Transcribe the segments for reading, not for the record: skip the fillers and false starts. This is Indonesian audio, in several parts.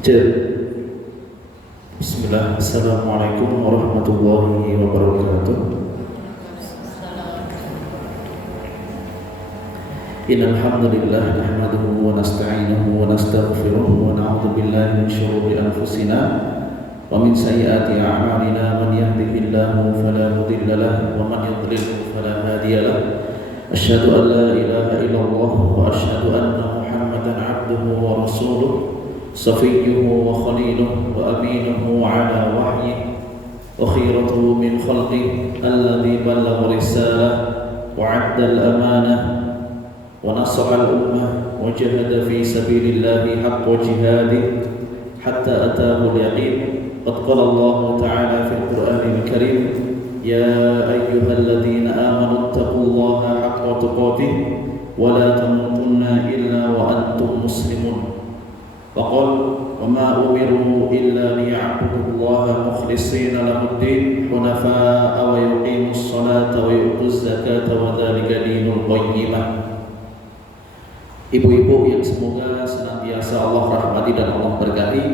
Bismillah. Assalamualaikum warahmatullahi wabarakatuh. Innal hamdalillah nahmaduhu wa nasta'inuhu wa nastaghfiruh wa na'udzu billahi min shururi anfusina wa min sayyiati a'malina. Man yahdihillahu fala mudilla lahu wa man yudlil fala hadiya lahu. Asyhadu an la ilaha illallah wa asyhadu anna Muhammadan 'abduhu wa rasuluh. صفيه وخليله وأمينه على وحيه وخيرته من خلقه الذي بلغ رسالة وعد الأمانة ونصر الأمة وجهد في سبيل الله حق جهاده حتى أتاه اليقين. قد قال الله تعالى في القرآن الكريم: يا أيها الذين آمنوا اتقوا الله حق تقاته ولا تموتن إلا وأنتم مسلمون. وقال: وما أمروا إلا ليعبدوا الله مخلصين له الدين حنفاء ويقيموا الصلاة ويؤتوا الزكاة وذلك دين القيمة. Ibu-ibu yang semoga senantiasa Allah rahmati dan Allah berkahi,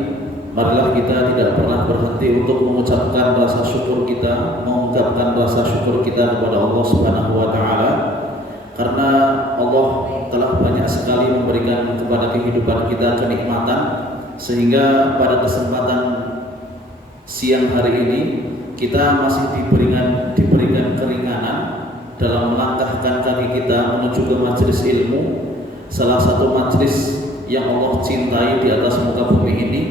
marilah kita tidak pernah berhenti untuk mengucapkan rasa syukur kita, mengungkapkan rasa syukur kita kepada Allah Subhanahu wa taala, karena Allah telah banyak sekali memberikan kepada kehidupan kita kenikmatan, sehingga pada kesempatan siang hari ini kita masih diberikan keringanan dalam melangkahkan kaki kita menuju ke majelis ilmu, salah satu majelis yang Allah cintai di atas muka bumi ini,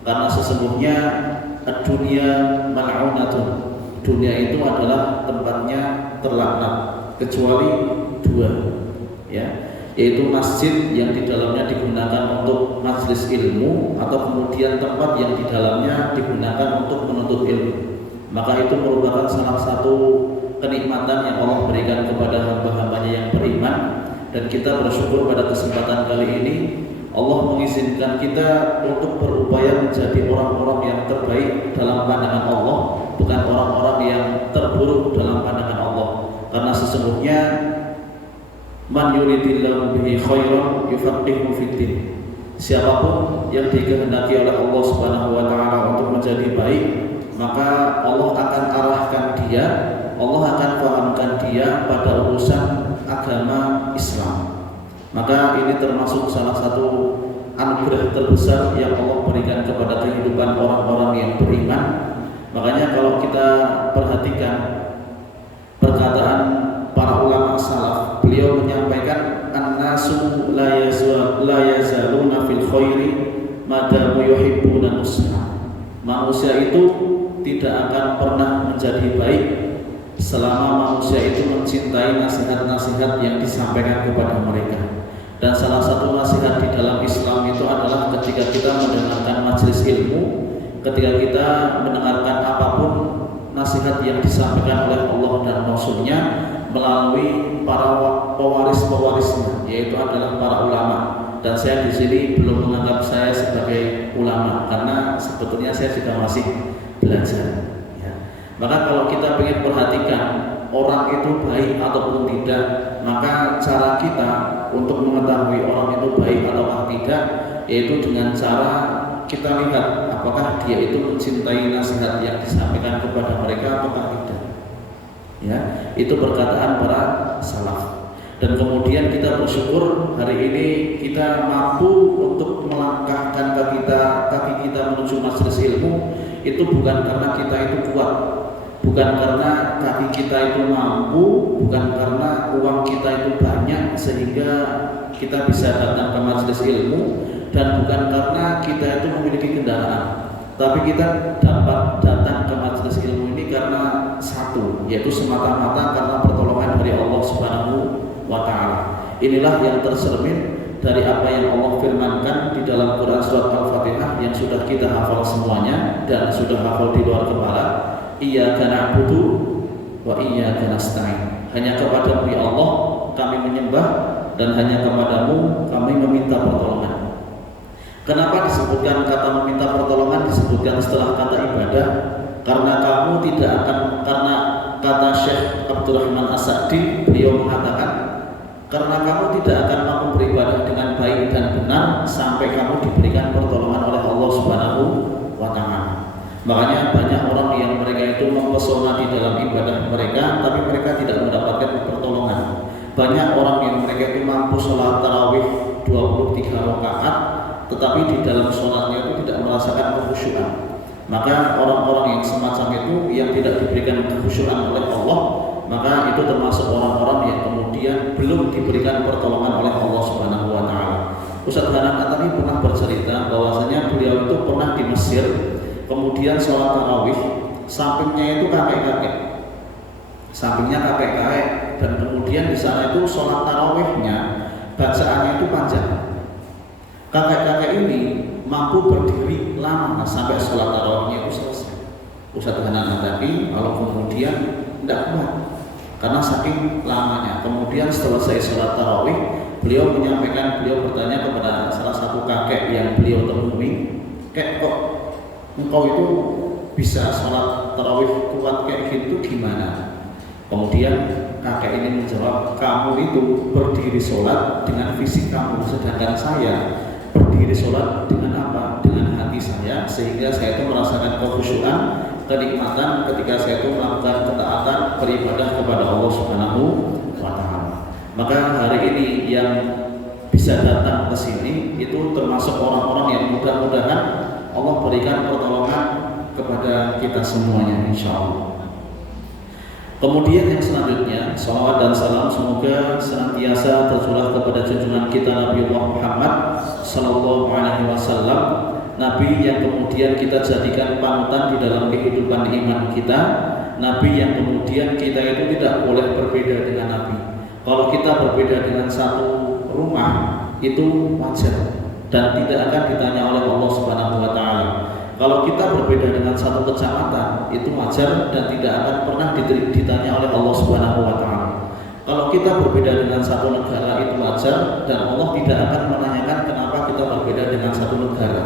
karena sesungguhnya dunia mal'unatun, dunia itu adalah tempatnya terlaknat kecuali dua, yaitu masjid yang di dalamnya digunakan untuk majelis ilmu atau kemudian tempat yang di dalamnya digunakan untuk menuntut ilmu. Maka itu merupakan salah satu kenikmatan yang Allah berikan kepada hamba-hambanya yang beriman, dan kita bersyukur pada kesempatan kali ini Allah mengizinkan kita untuk berupaya menjadi orang-orang yang terbaik dalam pandangan Allah, bukan orang-orang yang terburuk dalam pandangan Allah. Karena sesungguhnya man yuridillahu bihi khairan yufaqihu fiddin. Siapapun yang dikehendaki oleh Allah Subhanahu wa taala untuk menjadi baik, maka Allah akan arahkan dia, Allah akan fahamkan dia pada urusan agama Islam. Maka ini termasuk salah satu anugerah terbesar yang Allah berikan kepada kehidupan orang-orang yang beriman. Makanya kalau kita perhatikan perkataan para ulama salaf, beliau menyampaikan an-nasu la yazaluna fil khairi madamu yuhibbuna nusha. Manusia itu tidak akan pernah menjadi baik selama manusia itu mencintai nasihat-nasihat yang disampaikan kepada mereka. Dan salah satu nasihat di dalam Islam itu adalah ketika kita mendengarkan majelis ilmu, ketika kita mendengarkan apapun nasihat yang disampaikan oleh Allah dan Rasul-Nya melalui para pewaris-pewarisnya, yaitu adalah para ulama. Dan saya di sini belum menganggap saya sebagai ulama, karena sebetulnya saya juga masih belajar. Maka kalau kita ingin perhatikan orang itu baik ataupun tidak, maka cara kita untuk mengetahui orang itu baik atau tidak, yaitu dengan cara kita lihat apakah dia itu mencintai nasihat yang disampaikan kepada mereka atau tidak. Itu perkataan para salaf. Dan kemudian kita bersyukur hari ini kita mampu untuk melangkahkan kaki kita menuju majelis ilmu. Itu bukan karena kita itu kuat, bukan karena kaki kita itu mampu, bukan karena uang kita itu banyak sehingga kita bisa datang ke majelis ilmu, dan bukan karena kita itu memiliki kendaraan. Tapi kita dapat datang ke majelis ilmu ini karena satu, yaitu semata-mata karena pertolongan dari Allah Subhanahu wa taala. Inilah yang tercermin dari apa yang Allah firmankan di dalam Quran surat Al-Fatihah yang sudah kita hafal semuanya dan sudah hafal di luar kepala. Iyyaka na'budu wa iyyaka nasta'in. Hanya kepadamu ya Allah kami menyembah, dan hanya kepadamu kami meminta pertolongan. Kenapa disebutkan kata meminta pertolongan disebutkan setelah kata ibadah? Karena kamu tidak akan, karena kata Syekh Abdurrahman As-Sa'di, beliau mengatakan, karena kamu tidak akan mampu beribadah dengan baik dan benar sampai kamu diberikan pertolongan oleh Allah Makanya banyak orang yang mereka itu mempesona di dalam ibadah mereka, tapi mereka tidak mendapatkan pertolongan. Banyak orang yang mereka itu mampu sholat tarawih 23 rakaat, tetapi di dalam sholatnya itu tidak merasakan kekhusyuan. Maka orang-orang yang semacam itu yang tidak diberikan kekhusyuan oleh Allah, maka itu termasuk orang-orang yang kemudian belum diberikan pertolongan oleh Allah Subhanahu wa taala. Ustaz Hanan tadi pernah bercerita bahwasanya beliau itu pernah di Mesir, kemudian sholat tarawih, sampingnya itu kakek-kakek, sampingnya kakek-kakek, dan kemudian di sana itu sholat tarawihnya bacaannya itu panjang. Kakek-kakek ini mampu berdiri lama sampai sholat tarawihnya itu selesai. Ustaz Hanan tadi kalau kemudian tidak kuat karena saking lamanya. Kemudian selesai sholat tarawih, beliau bertanya kepada salah satu kakek yang beliau temui, "Kek, kok engkau itu bisa sholat tarawih kuat kayak gitu gimana?" Kemudian kakek ini menjawab, "Kamu itu berdiri sholat dengan fisik kamu, sedangkan saya berdiri sholat dengan apa? Dengan hati saya, sehingga saya itu merasakan kekhusyuan, kenikmatan ketika saya itu melakukan ketaatan beribadah kepada Allah Subhanahu wa taala." Maka hari ini yang bisa datang ke sini itu termasuk orang-orang yang mudah-mudahan Allah berikan pertolongan kepada kita semuanya, insya Allah. Kemudian yang selanjutnya, salawat dan salam semoga senantiasa tercurah kepada junjungan kita Nabi Muhammad Sallallahu Alaihi Wasallam, Nabi yang kemudian kita jadikan panutan di dalam kehidupan iman kita, Nabi yang kemudian kita itu tidak boleh berbeda dengan Nabi. Kalau kita berbeda dengan satu rumah itu wajar dan tidak akan ditanya oleh Allah Subhanahu wa taala. Kalau kita berbeda dengan satu kecamatan itu wajar dan tidak akan pernah ditanya oleh Allah Subhanahu wa taala. Kalau kita berbeda dengan satu negara itu wajar dan Allah tidak akan menanyakan kenapa kita berbeda dengan satu negara.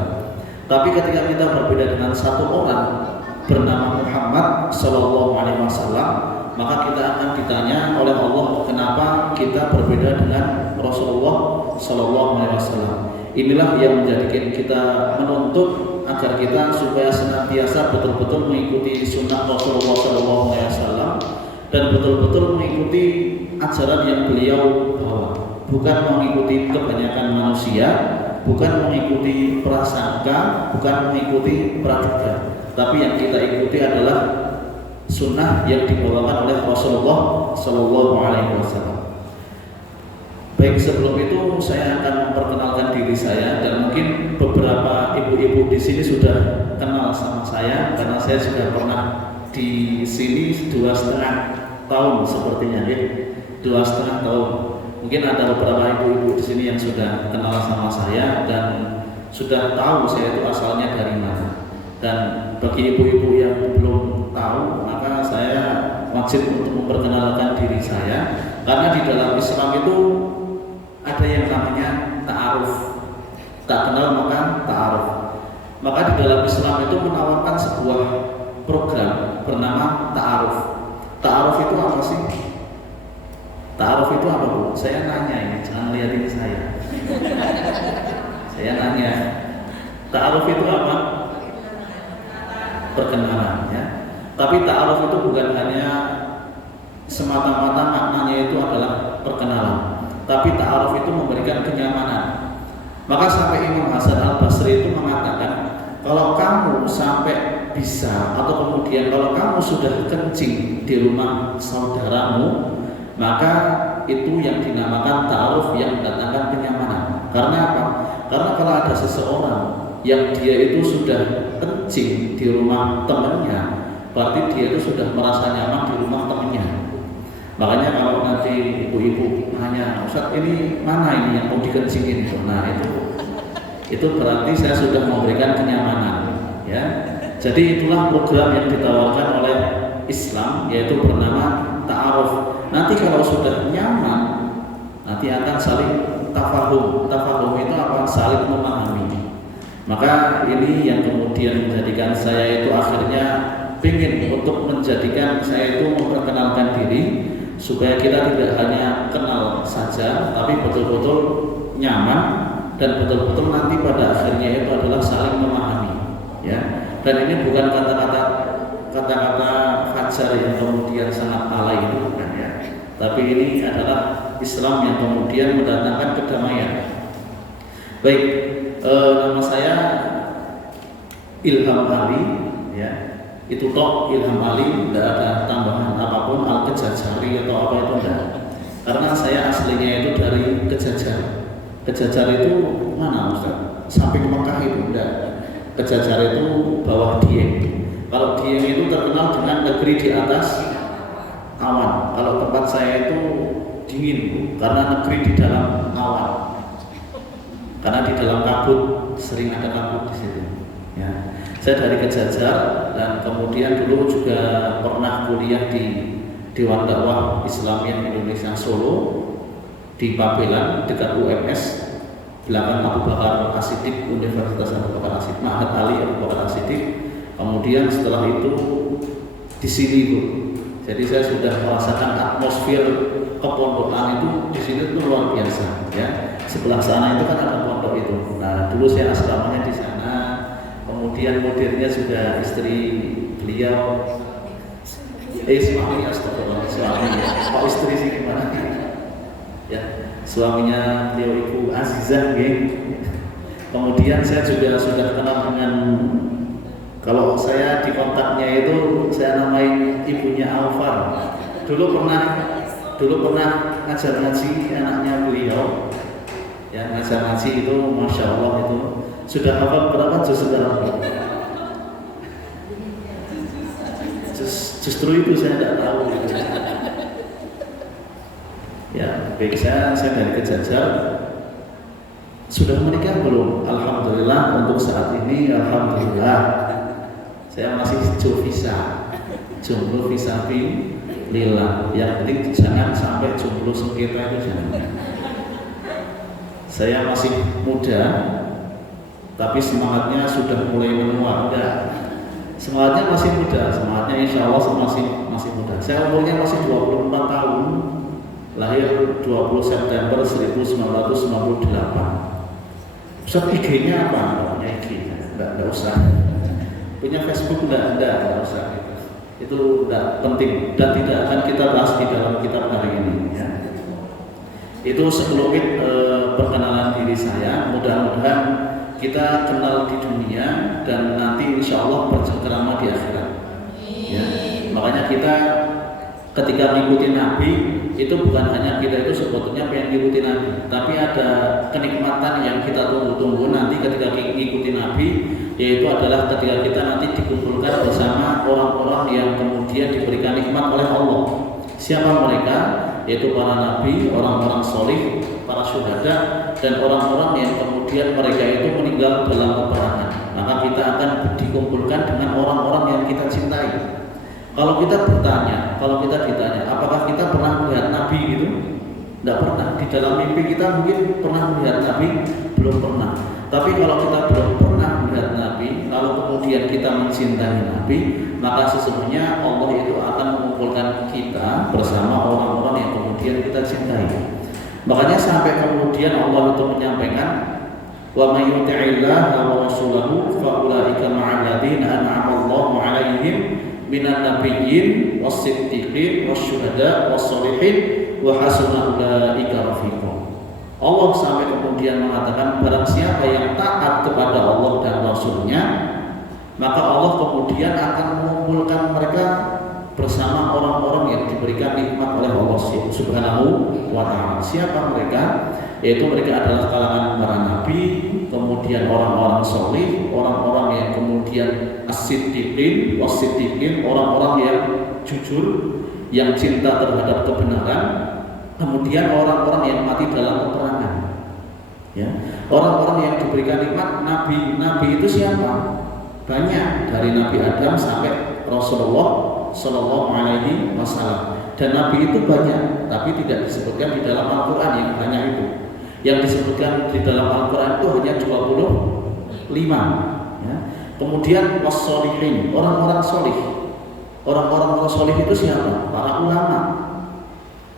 Tapi ketika kita berbeda dengan satu orang bernama Muhammad Sallallahu Alaihi Wasallam, maka kita akan ditanya oleh Allah kenapa kita berbeda dengan Rasulullah Sallallahu Alaihi Wasallam. Inilah yang menjadikan kita menuntut agar kita supaya senantiasa betul-betul mengikuti sunnah Rasulullah Sallallahu Alaihi Wasallam dan betul-betul mengikuti ajaran yang beliau bawa, bukan mengikuti kebanyakan manusia, bukan mengikuti prasangka, bukan mengikuti praduga, tapi yang kita ikuti adalah sunnah yang dibawakan oleh Rasulullah Sallallahu Alaihi Wasallam. Baik, sebelum itu saya akan memperkenalkan diri saya dan mungkin beberapa ibu-ibu di sini sudah kenal sama saya karena saya sudah pernah di sini 2,5 tahun sepertinya, ya, 2,5 tahun. Mungkin ada beberapa ibu-ibu di sini yang sudah kenal sama saya dan sudah tahu saya itu asalnya dari mana. Dan bagi ibu-ibu yang belum tahu, maka saya wajib untuk memperkenalkan diri saya karena di dalam Islam itu ada yang namanya ta'aruf. Tak kenal maka ta'aruf. Maka di dalam Islam itu menawarkan sebuah program bernama ta'aruf. Ta'aruf itu apa sih? Ta'aruf itu apa, Bu? Saya nanya ini, jangan lihatin saya. Saya nanya. Ta'aruf itu apa? Perkenalan, ya. Tapi ta'aruf itu bukan hanya semata-mata maknanya itu adalah perkenalan, tapi ta'aruf itu memberikan kenyamanan. Maka sampai Imam Hasan Al-Basri itu mengatakan, kalau kamu sampai bisa atau kemudian kalau kamu sudah kencing di rumah saudaramu, maka itu yang dinamakan ta'aruf yang mendatangkan kenyamanan. Karena apa? Karena kalau ada seseorang yang dia itu sudah kencing di rumah temannya, berarti dia itu sudah merasa nyaman di rumah temannya. Makanya kalau nanti ibu-ibu nanya, "Ustaz, ini mana ini yang mau dikencingin?" Nah, itu berarti saya sudah memberikan kenyamanan, ya. Jadi itulah program yang ditawarkan oleh Islam, yaitu bernama ta'aruf. Nanti kalau sudah nyaman, nanti akan saling tafahum. Tafahum itu apa? Saling memahami. Maka ini yang kemudian menjadikan saya itu akhirnya ingin untuk menjadikan saya itu memperkenalkan diri, supaya kita tidak hanya kenal saja, tapi betul-betul nyaman dan betul-betul nanti pada akhirnya itu adalah saling memahami, ya. Dan ini bukan kata-kata fajar yang kemudian sangat alay, itu bukan ya. Tapi ini adalah Islam yang kemudian mendatangkan kedamaian. Baik, nama saya Ilham Ali, ya. Itu toh Ilham Ali, tidak ada tambahan apapun, Al-Kejajari atau apa itu enggak. Karena saya aslinya itu dari Kejajar. Kejajar itu mana Ustaz? Sampai ke Mekah itu enggak. Kejajar itu bawah Dieng. Kalau Dieng itu terkenal dengan negeri di atas awan. Kalau tempat saya itu dingin, karena negeri di dalam awan. Karena di dalam kabut, sering ada kabut di situ. Ya. Saya dari Kejajar dan kemudian dulu juga pernah kuliah di Dewan Dakwah Islamiyah Indonesia Solo di Pabelan dekat UMS, belakang Abu Bakar As-Siddiq, Universitas Abu Bakar As-Siddiq, Ma'had Ali Abu Bakar As-Siddiq. Kemudian setelah itu di sini Bu. Jadi saya sudah merasakan atmosfer kepondokan itu di sini itu luar biasa ya. Sebelah sana itu kan ada pondok itu. Nah, dulu saya asramanya di sana. Kemudian mudirnya juga istri beliau. Suami, astagfirullah, suami. Kok istri sih gimana? Ya, suaminya beliau Ibu Azizah, gitu. Kemudian saya juga sudah kenal dengan, kalau saya di kontaknya itu saya namain ibunya Alfar. Dulu pernah ngajar ngaji anaknya beliau. Ya, ngajar ngaji itu masya Allah itu sudah hafal berapa juz sekarang? Justru itu saya tidak tahu. Ya, baik, saya dari Kejajar. Sudah menikah belum? Alhamdulillah untuk saat ini, alhamdulillah. Saya masih jomblo visa lillah. Yang penting jangan sampai jomblo sengketa itu jangan. Saya masih muda, tapi semangatnya sudah mulai menua. Enggak. Semangatnya masih muda, semangatnya insya Allah masih muda. Saya umurnya masih 24 tahun, lahir 20 September 1998. Ustaz, IG-nya apa? Punya IG? Enggak usah. Punya Facebook? Enggak usah. Itu enggak penting dan tidak akan kita bahas di dalam kitab hari ini. Ya. Itu sekelumit perkenalan diri saya. Mudah-mudahan kita kenal di dunia dan nanti insya Allah bercengkerama di akhirat. Ya. Makanya kita ketika mengikuti Nabi itu bukan hanya kita itu sebetulnya pengen mengikuti Nabi, tapi ada kenikmatan yang kita tunggu-tunggu nanti ketika mengikuti Nabi, yaitu adalah ketika kita nanti dikumpulkan bersama orang-orang yang kemudian diberikan nikmat oleh Allah. Siapa mereka? Yaitu para nabi, orang-orang solih, para syuhada, dan orang-orang yang kemudian mereka itu meninggal dalam peperangan. Maka kita akan dikumpulkan dengan orang-orang yang kita cintai. Kalau kita ditanya, apakah kita pernah melihat Nabi gitu? Tidak pernah. Di dalam mimpi kita mungkin pernah melihat Nabi, belum pernah. Tapi kalau kita belum pernah melihat Nabi, lalu kemudian kita mencintai Nabi, maka sesungguhnya Allah itu akan mengumpulkan kita bersama orang-orang yang kemudian kita cintai. Makanya sampai kemudian Allah itu menyampaikan, wa may yuti'illaha wa rasulahu fa ulaika ma'al ladzina an'ama Allahu 'alaihim minan nabiyyin was-siddiqin wasyuhada was-sholihin wa hasuna ulaika rafiqa. Allah sampai kemudian mengatakan barang siapa yang taat kepada Allah dan Rasulnya, maka Allah kemudian akan mengumpulkan mereka bersama orang-orang yang diberikan nikmat oleh Allah Subhanahu wa ta'ala. Siapa mereka? Yaitu mereka adalah kalangan para nabi, kemudian orang-orang solih, orang-orang yang kemudian as-siddiqin, was-siddiqin, orang-orang yang jujur, yang cinta terhadap kebenaran, kemudian orang-orang yang mati dalam peperangan. Ya, orang-orang yang diberikan nikmat nabi itu siapa? Banyak, dari Nabi Adam sampai Rasulullah Sallallahu Alaihi Wasallam. Dan nabi itu banyak, tapi tidak disebutkan di dalam Al-Quran yang banyak itu. Yang disebutkan di dalam Al-Quran itu hanya 25. Ya. Kemudian was-sholihin, orang-orang solih. Orang-orang solih itu siapa? Para ulama.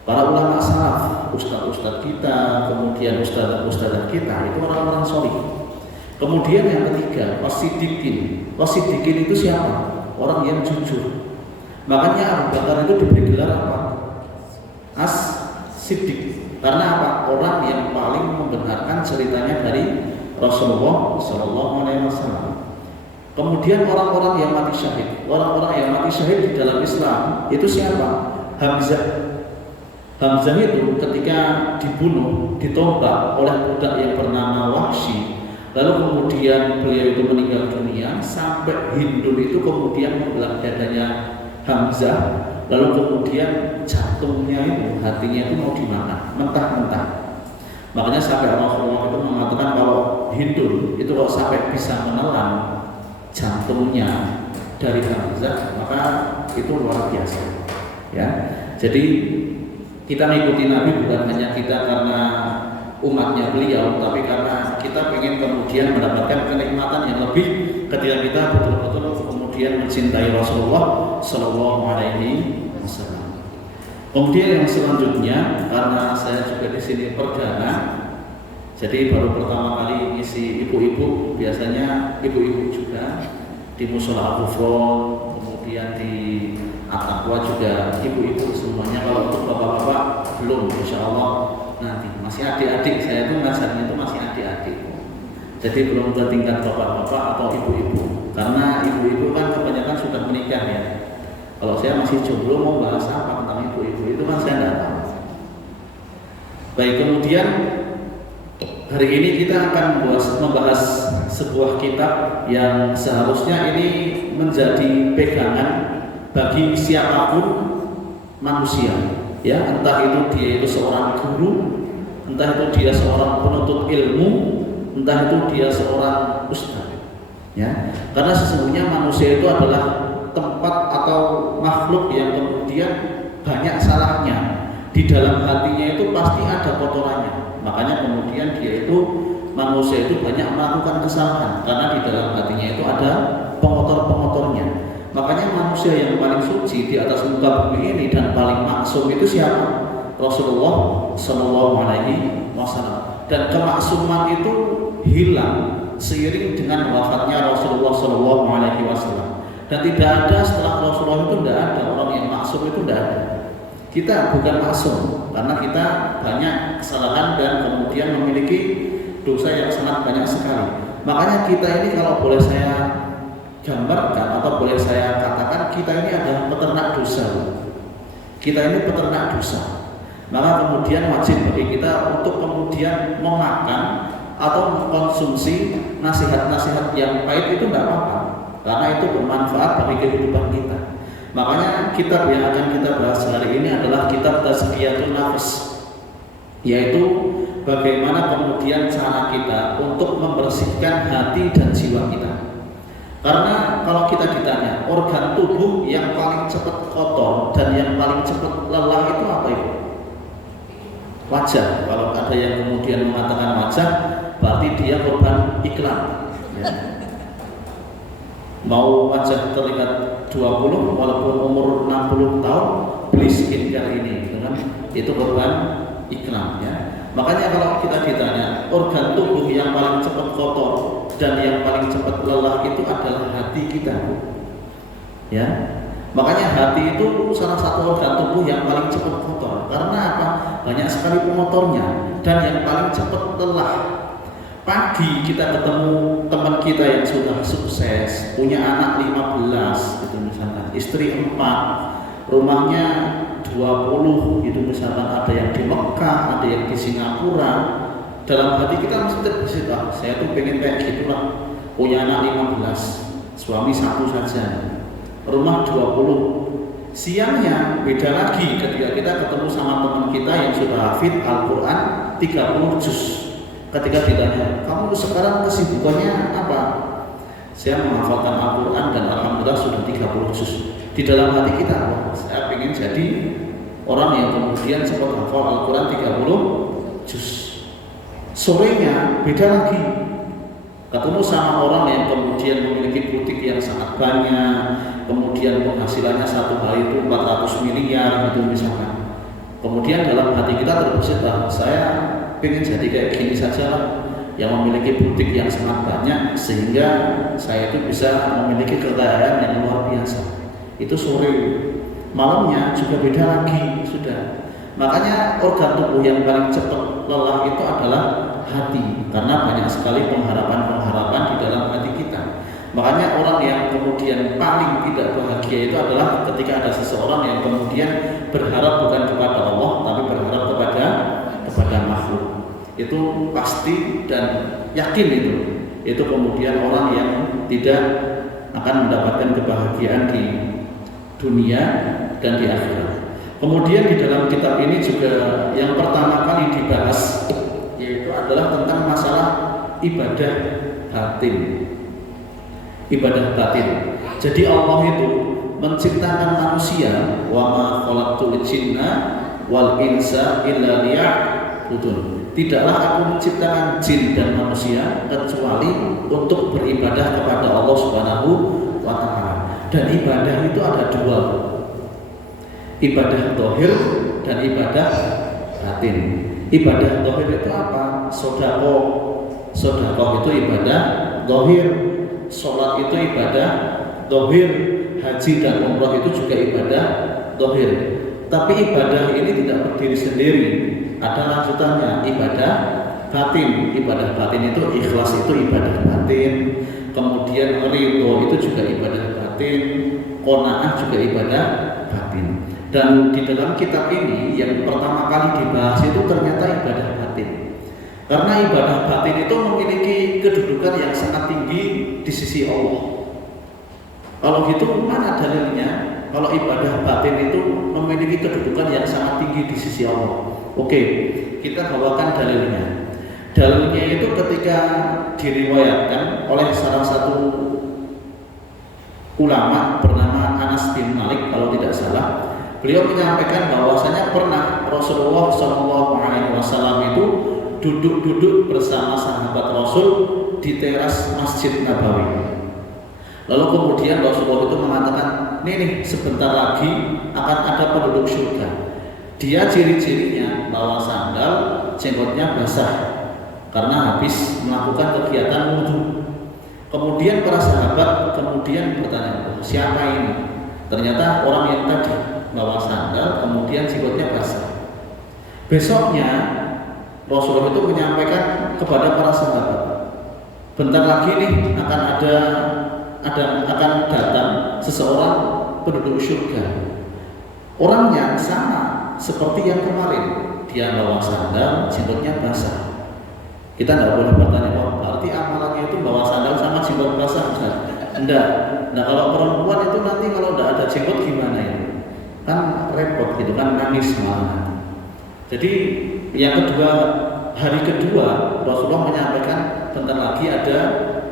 Para ulama salaf, ustaz-ustaz kita, kemudian ustaz-ustaz kita, itu orang-orang solih. Kemudian yang ketiga, wasidikin. Wasidikin itu siapa? Orang yang jujur. Makanya Abu Bakar itu diberi gelar apa? As-Siddiq. Karena apa? Orang yang paling membenarkan ceritanya dari Rasulullah SAW. Kemudian orang-orang yang mati syahid. Orang-orang yang mati syahid di dalam Islam itu siapa? Hamzah. Hamzah itu ketika dibunuh, ditombak oleh budak yang bernama Wahsy, lalu kemudian beliau itu meninggal dunia, sampai Hindun itu kemudian membelah dadanya Hamzah, lalu kemudian jantungnya itu, hatinya itu mau dimakan, mentah-mentah. Makanya sampai Rasulullah itu mengatakan kalau Hindun itu kalau sampai bisa menelan jantungnya dari Hamzah, maka itu luar biasa. Ya, jadi kita mengikuti Nabi bukan hanya kita karena umatnya beliau, tapi karena kita ingin kemudian mendapatkan kenikmatan yang lebih ketika kita betul-betul kemudian mencintai Rasulullah Shallallahu Alaihi Wasallam. Kemudian yang selanjutnya, karena saya juga di sini perdana, jadi baru pertama kali isi ibu-ibu, biasanya ibu-ibu juga di Musola Al-Ghufron, kemudian di At-Taqwa juga ibu-ibu semuanya. Kalau untuk bapak-bapak belum, insya Allah nanti. Masih adik-adik, saya itu ngajarnya itu masih adik-adik. Jadi belum ke tingkat bapak-bapak atau ibu-ibu. Karena ibu-ibu kan kebanyakan sudah menikah ya. Kalau saya masih jomblo, mau bahas apa tentang ibu-ibu itu kan saya tidak tahu. Baik, kemudian hari ini kita akan membahas sebuah kitab yang seharusnya ini menjadi pegangan bagi siapapun manusia, ya, entah itu dia itu seorang guru, entah itu dia seorang penuntut ilmu, entah itu dia seorang ustaz, ya, karena sesungguhnya manusia itu adalah tempat atau makhluk yang kemudian banyak salahnya. Di dalam hatinya itu pasti ada kotorannya. Makanya kemudian dia itu, manusia itu banyak melakukan kesalahan karena di dalam hatinya itu ada pengotor-pengotornya. Makanya manusia yang paling suci di atas muka bumi ini dan paling maksum itu siapa? Rasulullah Shallallahu Alaihi Wasallam. Dan kemaksuman itu hilang seiring dengan wafatnya Rasulullah Shallallahu Alaihi Wasallam. Dan tidak ada setelah Rasulullah itu tidak ada orang yang maksum itu tidak ada. Kita bukan maksum karena kita banyak kesalahan dan kemudian memiliki dosa yang sangat banyak sekali. Makanya kita ini kalau boleh saya gambarkan atau boleh saya katakan, kita ini adalah peternak dosa. Kita ini peternak dosa. Maka kemudian wajib bagi kita untuk kemudian memakan atau mengkonsumsi nasihat-nasihat yang pahit itu tidak apa-apa, karena itu bermanfaat bagi kehidupan kita. Makanya kitab yang akan kita bahas hari ini adalah kitab Tazkiyatun Nafs, yaitu bagaimana kemudian cara kita untuk membersihkan hati dan jiwa kita. Karena kalau kita ditanya organ tubuh yang paling cepat kotor dan yang paling cepat lelah itu apa itu? Wajah. Kalau ada yang kemudian mengatakan wajah, berarti dia korban iklan, ya. Mau wajah terlihat 20 walaupun umur 60 tahun beli skincare ini, kan? Itu korban iklan, ya. Makanya kalau kita ditanya organ tubuh yang paling cepat kotor dan yang paling cepat lelah itu adalah hati kita, ya. Makanya hati itu salah satu organ tubuh yang paling cepat kotor. Karena apa? Banyak sekali pemotornya dan yang paling cepat lelah. Pagi kita ketemu teman kita yang sudah sukses, punya anak 15 gitu misalkan, istri 4, rumahnya 20 gitu misalkan, ada yang di Mekah, ada yang di Singapura. Dalam hati kita mesti terbesit, saya tuh pengen kayak gitulah, punya anak 15, suami 1 saja, rumah 20. Siangnya beda lagi ketika kita ketemu sama teman kita yang sudah hafid Al-Quran 30 juz. Ketika ditanya, kamu sekarang kesibukannya apa? Saya menghafalkan Al-Quran dan alhamdulillah sudah 30 juz. Di dalam hati kita, saya ingin jadi orang yang kemudian cepat hafal Al-Quran 30 juz. Sorenya beda lagi, ketemu sama orang yang kemudian memiliki butik yang sangat banyak, kemudian penghasilannya satu hari itu 400 miliar gitu misalkan. Kemudian dalam hati kita terbesit, saya pengen jadi kayak gini saja lah, yang memiliki butik yang sangat banyak sehingga saya itu bisa memiliki kekayaan yang luar biasa. Itu sore, malamnya juga beda lagi sudah. Makanya organ tubuh yang paling cepat lelah itu adalah hati, karena banyak sekali pengharapan-pengharapan di dalam hati kita. Makanya orang yang kemudian paling tidak bahagia itu adalah ketika ada seseorang yang kemudian berharap bukan kepada Allah tapi berharap kepada makhluk. Itu pasti dan yakin itu kemudian orang yang tidak akan mendapatkan kebahagiaan di dunia dan di akhirat. Kemudian di dalam kitab ini juga yang pertama kali dibahas yaitu adalah tentang masalah ibadah batin. Ibadah batin. Jadi Allah itu menciptakan manusia, wa ma khalaqtul jinna wal insa illa liya'budun. Tidaklah aku menciptakan jin dan manusia kecuali untuk beribadah kepada Allah Subhanahu wa taala. Dan ibadah itu ada dua, ibadah zahir dan ibadah batin. Ibadah zahir itu apa? Sedekah itu ibadah zahir, sholat itu ibadah zahir, haji dan umrah itu juga ibadah zahir. Tapi ibadah ini tidak berdiri sendiri, ada lanjutannya, ibadah batin. Ibadah batin itu ikhlas, itu ibadah batin. Kemudian ridho itu juga ibadah batin, qanaah juga ibadah batin. Dan di dalam kitab ini yang pertama kali dibahas itu ternyata ibadah batin. Karena ibadah batin itu memiliki kedudukan yang sangat tinggi di sisi Allah. Kalau gitu mana dalilnya? Kalau ibadah batin itu memiliki kedudukan yang sangat tinggi di sisi Allah. Oke, kita bawakan dalilnya. Dalilnya itu ketika diriwayatkan oleh salah satu ulama bernama Anas bin Malik kalau tidak salah, beliau menyampaikan bahwasanya pernah Rasulullah SAW itu duduk-duduk bersama sahabat Rasul di teras Masjid Nabawi. Lalu kemudian Rasulullah itu mengatakan, nih sebentar lagi akan ada penduduk surga. Dia ciri-cirinya bawa sandal, jenggotnya basah karena habis melakukan kegiatan wudhu. Kemudian para sahabat kemudian bertanya, siapa ini? Ternyata orang yang tadi bawa sandal, kemudian jenggotnya basah. Besoknya Rasulullah itu menyampaikan kepada para sahabat, bentar lagi nih akan datang seseorang penduduk surga. Orangnya sama seperti yang kemarin, dia bawa sandal, jenggotnya basah. Kita nggak boleh bertanya, oh berarti amalannya itu bawa sandal sama jenggot basah, enggak. Nah kalau perempuan itu nanti kalau enggak ada jenggot gimana ya? Kan repot gitu kan, nangis malah. Jadi yang kedua, hari kedua Rasulullah menyampaikan bentar lagi ada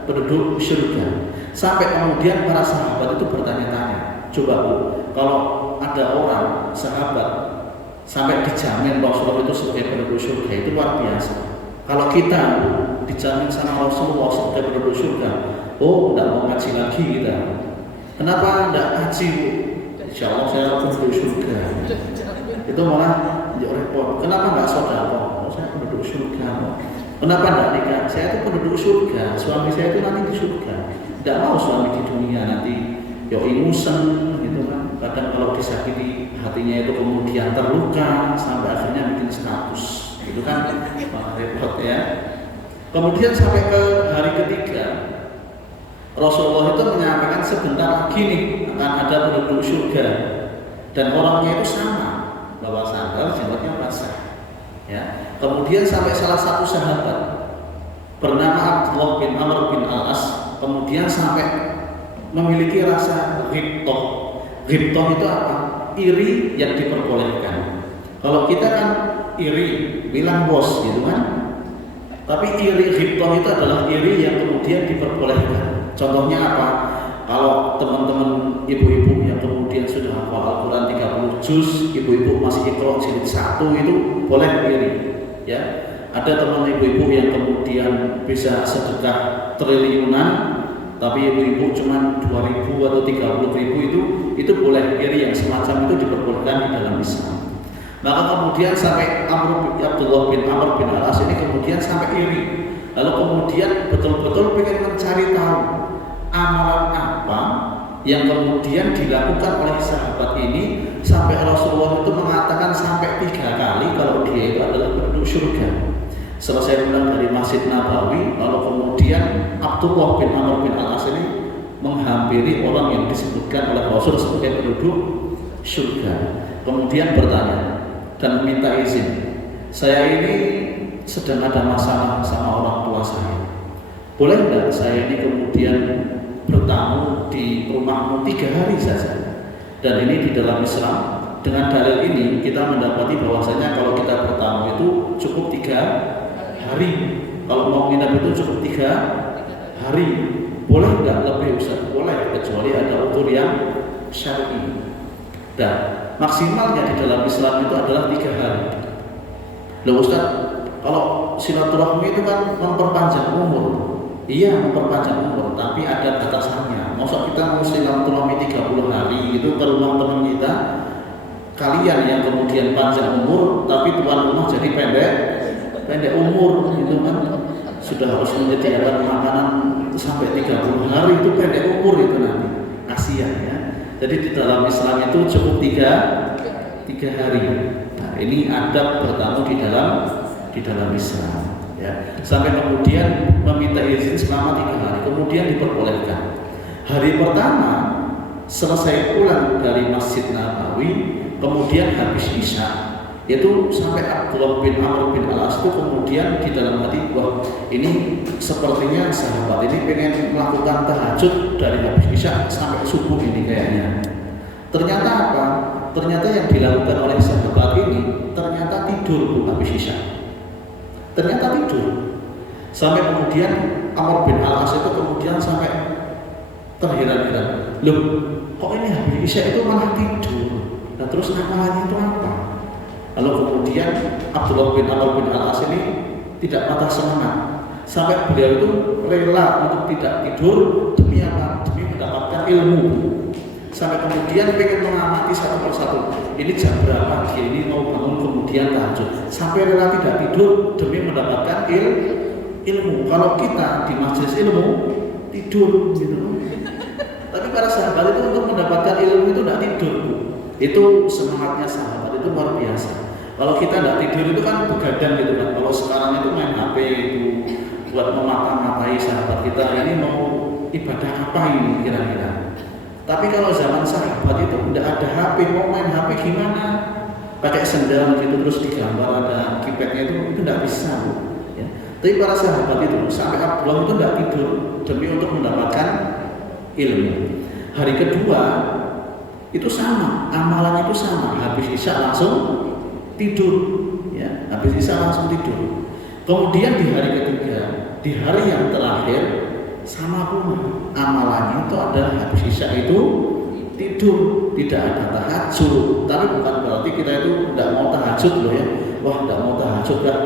penduduk surga. Sampai kemudian para sahabat itu bertanya-tanya, coba Bu, kalau ada orang sahabat sampai dijamin Rasulullah itu sebagai penduduk surga, itu luar biasa. Kalau kita dijamin sama Rasulullah sebagai penduduk surga, oh tidak mau ngaji lagi kita. Kenapa tidak ngaji Bu? Insya Allah saya penduduk surga. Itu malah repot. Kenapa nggak saudara? Oh, saya penduduk surga. Kenapa tidak nikah? Saya itu penduduk surga. Suami saya itu nanti di surga. Tidak mau suami di dunia nanti yo ingusen gitu kan. Kadang kalau disakiti hatinya itu kemudian terluka sampai akhirnya bikin status. Itu kan repot ya. Kemudian sampai ke hari ketiga Rasulullah itu menyampaikan sebentar lagi nih akan ada penduduk surga dan orangnya itu sama, bawa sandal, jenggotnya basah. Ya. Kemudian sampai salah satu sahabat bernama Abdullah bin Amr bin Al-As kemudian sampai memiliki rasa ghibtoh. Ghibtoh itu apa? Iri yang diperbolehkan. Kalau kita kan iri, bilang bos gitu kan. Tapi iri ghibtoh itu adalah iri yang kemudian diperbolehkan. Contohnya apa? Kalau teman-teman ibu-ibu yang kemudian sudah hafal Al-Quran 30 juz, ibu-ibu masih ikhlas jilid 1 itu boleh iri. Ya, ada teman ibu-ibu yang kemudian bisa sedekah triliunan, tapi ibu-ibu cuma 2.000 atau 30.000 itu boleh iri, yang semacam itu diperbolehkan di dalam Islam. Maka kemudian sampai Abdullah bin Amr bin Al-As ini kemudian sampai iri. Lalu kemudian betul-betul ingin mencari tahu amalan apa yang kemudian dilakukan oleh sahabat ini sampai Rasulullah itu mengatakan sampai 3 kali kalau dia itu adalah penduduk surga. Selesai pulang dari Masjid Nabawi, lalu kemudian Abdullah bin Amr bin Al-As ini menghampiri orang yang disebutkan oleh Rasul sebagai penduduk surga. Kemudian bertanya dan meminta izin, saya ini sedang ada masalah sama orang tua saya. Boleh nggak saya ini kemudian bertamu di rumahmu 3 hari saja? Dan ini di dalam Islam, dengan dalil ini kita mendapati bahwasanya kalau kita bertamu itu cukup 3 hari. Kalau mau nginap itu cukup 3 hari. Boleh nggak lebih Ustaz? Boleh, kecuali ada udzur yang syar'i. Dan maksimalnya di dalam Islam itu adalah 3 hari. Loh Ustaz, kalau silaturahmi itu kan memperpanjang umur. Iya, memperpanjang umur, tapi ada batasannya. Masa kita mau silaturahmi 30 hari itu ke rumah teman kita, kalian yang kemudian panjang umur, tapi tuan rumah jadi pendek umur, gitu kan? Sudah harus menyediakan makanan sampai 30 hari itu pendek umur itu nanti, kasihan ya. Jadi di dalam Islam itu cukup 3 hari. Nah, ini adab bertamu di dalam Islam. Ya. Sampai kemudian meminta izin selama 3 hari, kemudian diperbolehkan. Hari pertama selesai pulang dari Masjid Nabawi, kemudian habis Isya. Itu sampai Abdullah bin Amr bin Al-As itu kemudian di dalam hati, wah ini sepertinya sahabat ini pengen melakukan tahajud dari habis Isya sampai subuh ini kayaknya. Ternyata apa? Ternyata yang dilakukan oleh sahabat ini ternyata tidur habis Isya. Ternyata tidur. Sampai kemudian Amr bin Al-As itu kemudian sampai terheran-heran. Loh, kok ini habis Isya itu malah tidur? Nah terus amalannya itu apa? Lalu kemudian Abdullah bin Amr bin Al-As ini tidak patah semangat sampai beliau itu rela untuk tidak tidur demi apa? Demi mendapatkan ilmu. Sampai kemudian pengen mengamati satu persatu. Ini jam berapa? Dia ini mau bangun kemudian tahajud. Sampai rela tidak tidur demi mendapatkan ilmu. Kalau kita di majelis ilmu tidur, gitu. Tapi para sahabat itu untuk mendapatkan ilmu itu tidak tidur. Itu semangatnya sahabat itu luar biasa. Kalau kita tidak tidur itu kan begadang gitu kan. Kalau sekarang itu main HP itu buat memata-matai sahabat kita ini mau ibadah apa ini kira-kira. Tapi kalau zaman sahabat itu tidak ada HP, mau main HP gimana? Pakai sendal gitu terus digambar ada keypadnya itu tidak bisa. Ya. Tapi para sahabat itu sampai Abdullah itu tidak tidur demi untuk mendapatkan ilmu. Hari kedua itu sama, amalannya itu sama. Habis Isya langsung tidur, ya. Habis Isya langsung tidur. Kemudian di hari ketiga, di hari yang terakhir sama pula amalannya itu adalah habis Isya itu tidur, tidak ada tahajud. Tapi bukan berarti kita itu tidak mau tahajud loh ya. Wah, tidak mau tahajud kan?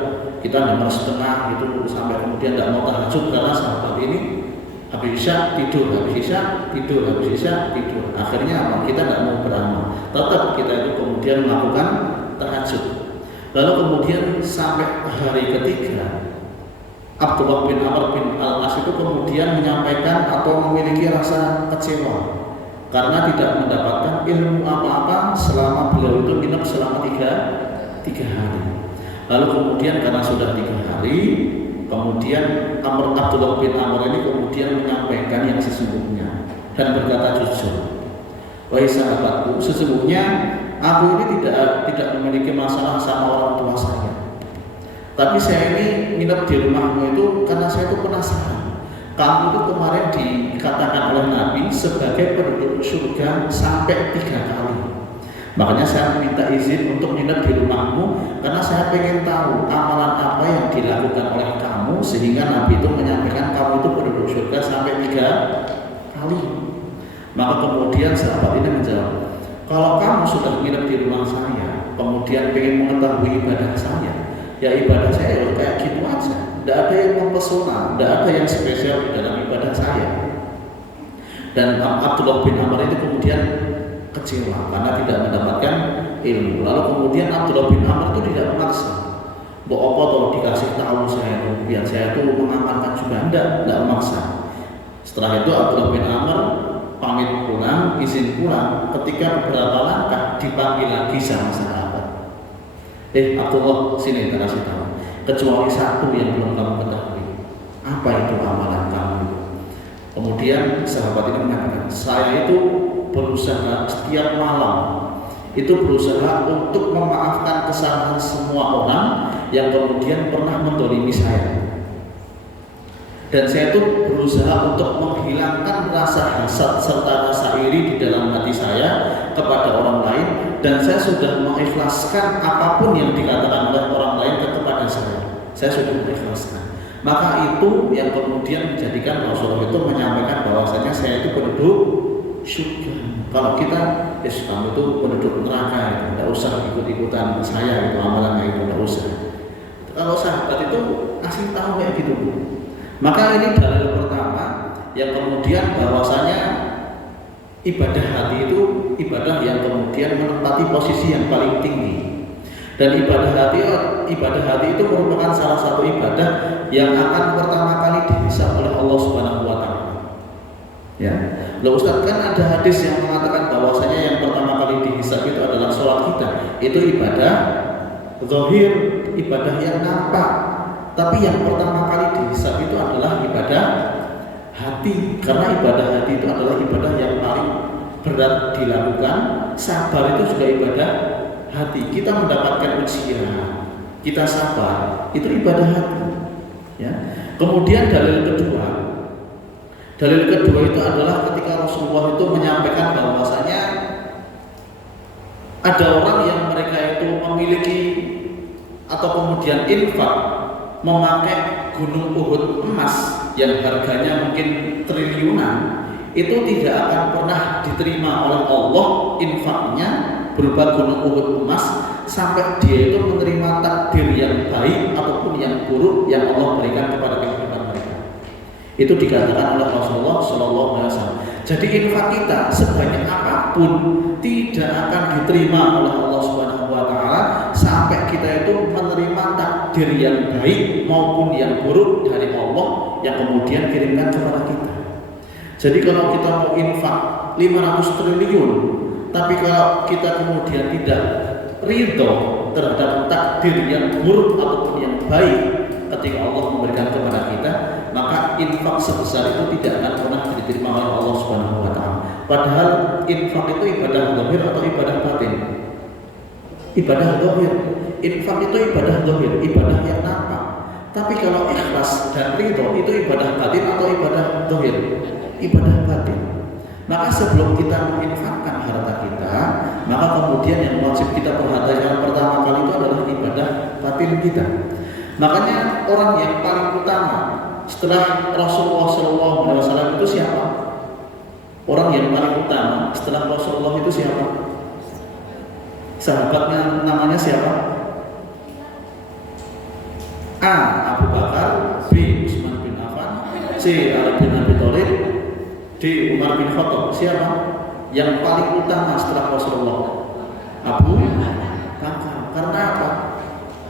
Kita 5:30 gitu sampai kemudian tidak mau tahajud karena sahabat ini habis Isya tidur, habis Isya tidur, habis Isya tidur. Akhirnya apa? Kita tidak mau beramal. Tetap kita itu kemudian melakukan tahajud. Lalu kemudian sampai hari ketiga, Abdullah bin Amr bin Al-As itu kemudian menyampaikan atau memiliki rasa kecewa karena tidak mendapatkan ilmu apa-apa selama beliau itu minum selama tiga hari. Lalu kemudian karena sudah 3 hari, kemudian Abdullah bin Amr ini kemudian menyampaikan yang sesungguhnya dan berkata jujur, wahai sahabatku, sesungguhnya aku ini tidak memiliki masalah sama orang tua saya. Tapi saya ini nginep di rumahmu itu karena saya itu penasaran. Kamu itu kemarin dikatakan oleh Nabi sebagai penduduk surga sampai 3 kali. Makanya saya minta izin untuk nginep di rumahmu karena saya pengen tahu amalan apa yang dilakukan oleh kamu sehingga Nabi itu menyampaikan kamu itu penduduk surga sampai 3 kali. Maka kemudian sahabat ini menjawab, kalau kamu sudah nginep di rumah saya, kemudian pengen mengetahui ibadah saya, ya ibadah saya ya kayak gitu aja. Tidak ada yang mempesona, tidak ada yang spesial di dalam ibadah saya. Dan Abdullah bin Amr itu kemudian kecewa karena tidak mendapatkan ilmu. Lalu kemudian Abdullah bin Amr itu tidak memaksa. Mbok apa toh dikasih tahu saya itu biar saya itu mengamalkan juga, enggak memaksa. Setelah itu Abdullah bin Amr pamit pulang, izin pulang. Ketika beberapa langkah dipanggil lagi sama sahabat. Abdullah, sini kita kasih tahu. Kecuali satu yang belum kamu ketahui. Apa itu amalan kamu? Kemudian sahabat ini mengatakan, saya itu berusaha setiap malam itu berusaha untuk memaafkan kesalahan semua orang yang kemudian pernah mendolimi saya. Dan saya itu berusaha untuk menghilangkan rasa hasad serta rasa iri di dalam hati saya kepada orang lain, dan saya sudah mengikhlaskan apapun yang dikatakan oleh orang lain kepada saya. Saya sudah mengikhlaskan. Maka itu yang kemudian menjadikan Rasulullah itu menyampaikan bahwasanya saya itu penduduk surga. Kalau kita, kamu itu penduduk neraka, tidak usah ikut-ikutan saya itu amalannya itu, tidak usah. Kalau sahabat itu kasih tahu kayak gitu. Maka ini dalil pertama yang kemudian bahwasanya ibadah hati itu ibadah yang kemudian menempati posisi yang paling tinggi. Dan ibadah hati itu merupakan salah satu ibadah yang akan pertama kali dihisab oleh Allah Subhanahu wa taala. Ya. Loh Ustaz, kan ada hadis yang mengatakan bahwasanya yang pertama kali dihisab itu adalah sholat kita. Itu ibadah zahir, ibadah yang nampak. Tapi yang pertama kali dihisab itu adalah ibadah hati. Karena ibadah hati itu adalah ibadah yang paling berat dilakukan. Sabar itu juga ibadah hati. Kita mendapatkan ujian, kita sabar, itu ibadah hati. Ya. Kemudian dalil kedua itu adalah ketika Rasulullah itu menyampaikan bahwasanya ada orang yang mereka itu memiliki atau kemudian infak memakai gunung Uhud emas yang harganya mungkin triliunan, itu tidak akan pernah diterima oleh Allah infaknya berupa gunung Uhud emas sampai dia itu menerima takdir yang baik ataupun yang buruk yang Allah berikan kepada kehidupan mereka. Itu dikatakan oleh Rasulullah SAW. Jadi infak kita sebanyak apapun tidak akan diterima oleh Allah Subhanahu wa taala sampai kita itu menerima takdir yang baik maupun yang buruk dari Allah yang kemudian kirimkan kepada kita. Jadi kalau kita mau infak 500 triliun, tapi kalau kita kemudian tidak ridho terhadap takdir yang buruk ataupun yang baik ketika Allah memberikan kepada kita, maka infak sebesar itu tidak akan pernah diterima oleh Allah Subhanahu wa taala. Padahal infak itu ibadah zahir atau ibadah batin? Ibadah zahir. Infak itu ibadah zahir, ibadah yang nampak. Tapi kalau ikhlas dan ridho itu ibadah batin atau ibadah zahir? Ibadah batin. Maka sebelum kita menginfakkan harta kita, maka kemudian yang wajib kita perhatikan pertama kali itu adalah ibadah batin kita. Makanya orang yang paling utama setelah Rasulullah SAW itu siapa? Orang yang paling utama setelah Rasulullah itu siapa? Sahabatnya namanya siapa? A. Abu Bakar, B. Utsman bin Affan, C. Ali bin Abi Thalib, D. Umar bin Khattab. Siapa yang paling utama setelah Rasulullah? Abu Bakar. Karena apa?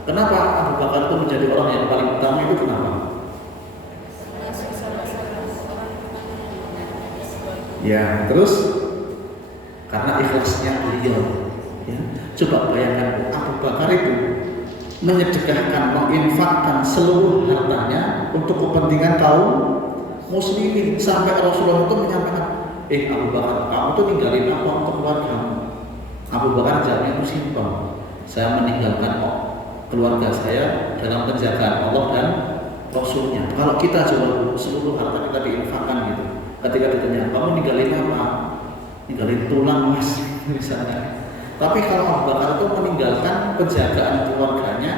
Kenapa Abu Bakar itu menjadi orang yang paling utama itu kenapa? Ya, terus karena ikhlasnya beliau. Ya, coba bayangkan Abu Bakar itu menyedekahkan, menginfakkan seluruh hartanya untuk kepentingan kaum muslimin sampai Rasulullah itu menyampaikan, Abu Bakar, kamu tuh tinggalin apa untuk keluargamu? Abu Bakar jawabnya itu simpel, saya meninggalkan keluarga saya dalam penjagaan Allah dan Rasulnya. Kalau kita coba seluruh harta kita diinfakkan gitu, ketika ditanya, kamu ninggalin apa? Ninggalin tulang mas misalnya. Tapi kalau Abu Bakar itu meninggalkan penjagaan keluarganya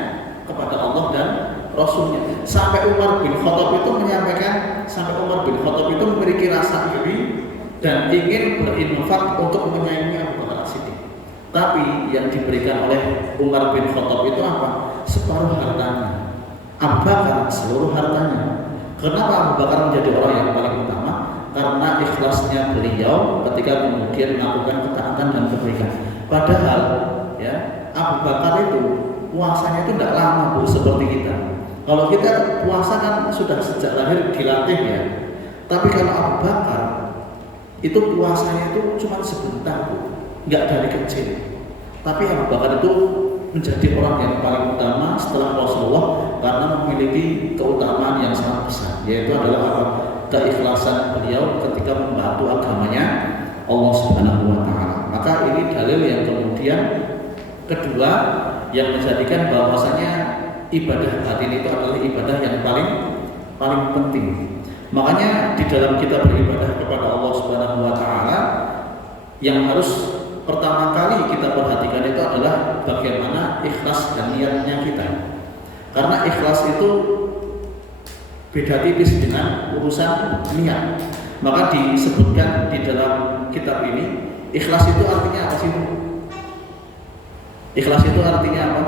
kepada Allah dan Rasulnya. Sampai Umar bin Khattab itu menyampaikan, sampai Umar bin Khattab itu memiliki rasa iri dan ingin berinfak untuk menyayangi Abu Bakar As-Siddiq. Tapi yang diberikan oleh Umar bin Khattab itu apa? Separuh hartanya. Abu Bakar seluruh hartanya. Kenapa Abu Bakar menjadi orang yang paling utama? Karena ikhlasnya beliau ketika kemudian melakukan ketaatan dan kebaikan. Padahal ya Abu Bakar itu puasanya itu tidak lama Bu, seperti kita. Kalau kita puasa kan sudah sejak lahir dilatih ya. Tapi kalau Abu Bakar itu puasanya itu cuma sebentar Bu, nggak dari kecil. Tapi Abu Bakar itu menjadi orang yang paling utama setelah Rasulullah karena memiliki keutamaan yang sangat besar, yaitu adalah keikhlasan beliau ketika membantu agamanya Allah Subhanahu wa Ta'ala. Maka ini dalil yang kemudian kedua yang menjadikan bahwasanya ibadah batin itu adalah ibadah yang paling penting. Makanya di dalam kita beribadah kepada Allah Subhanahu wa Ta'ala yang harus pertama kali kita perhatikan itu adalah bagaimana ikhlas dan niatnya kita. Karena ikhlas itu beda tipis dengan urusan niat. Maka disebutkan di dalam kitab ini, ikhlas itu artinya apa sih? Ikhlas itu artinya apa?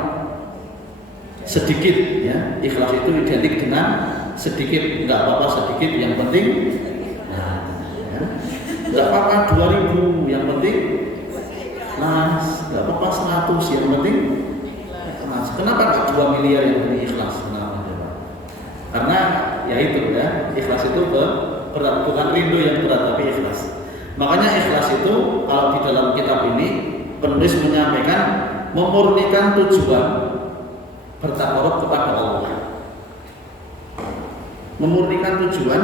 Sedikit ya. Ikhlas itu identik dengan sedikit, enggak apa-apa sedikit, yang penting nah, ya. Enggak apa-apa 2000, yang penting ikhlas, nggak apa-apa 100, yang penting ikhlas. Kenapa nggak 2 miliar yang penting ikhlas? Karena ya itu ya, ikhlas itu berat, bukan rindu yang berat tapi ikhlas. Makanya ikhlas itu kalau di dalam kitab ini penulis menyampaikan memurnikan tujuan bertakarub kepada Allah. Memurnikan tujuan